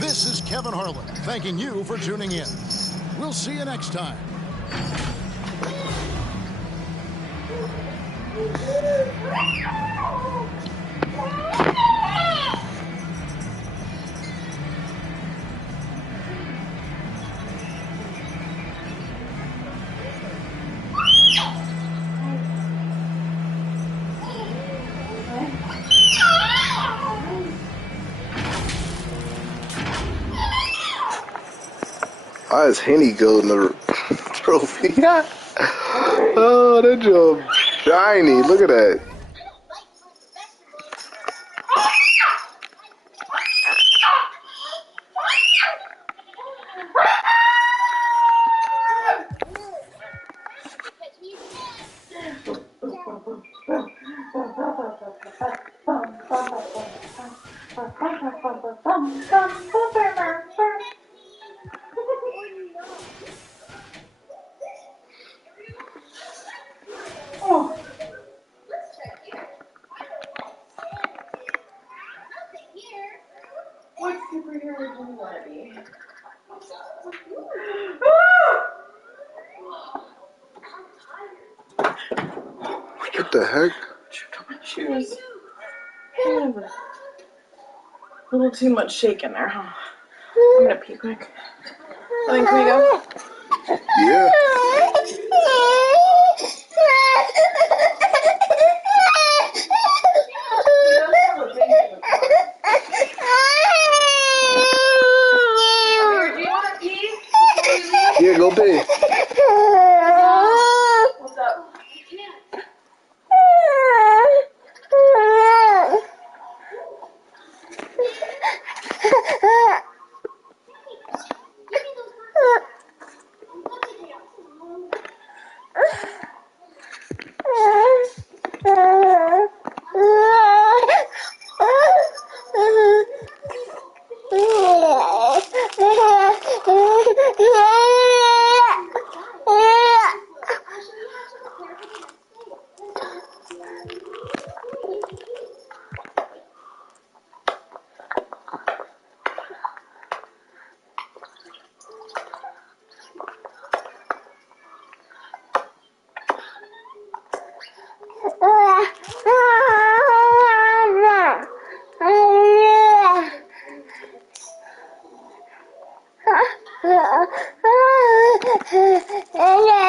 this is Kevin Harlan thanking you for tuning in. We'll see you next time. Why is Henny gold in the trophy? Oh, that job shiny. Look at that. What superhero do you want to be? What the heck? She was kind of a little too much shake in there, huh? I'm gonna pee quick. And then can we go? Yeah. Yeah, go pee. What's up? Yeah.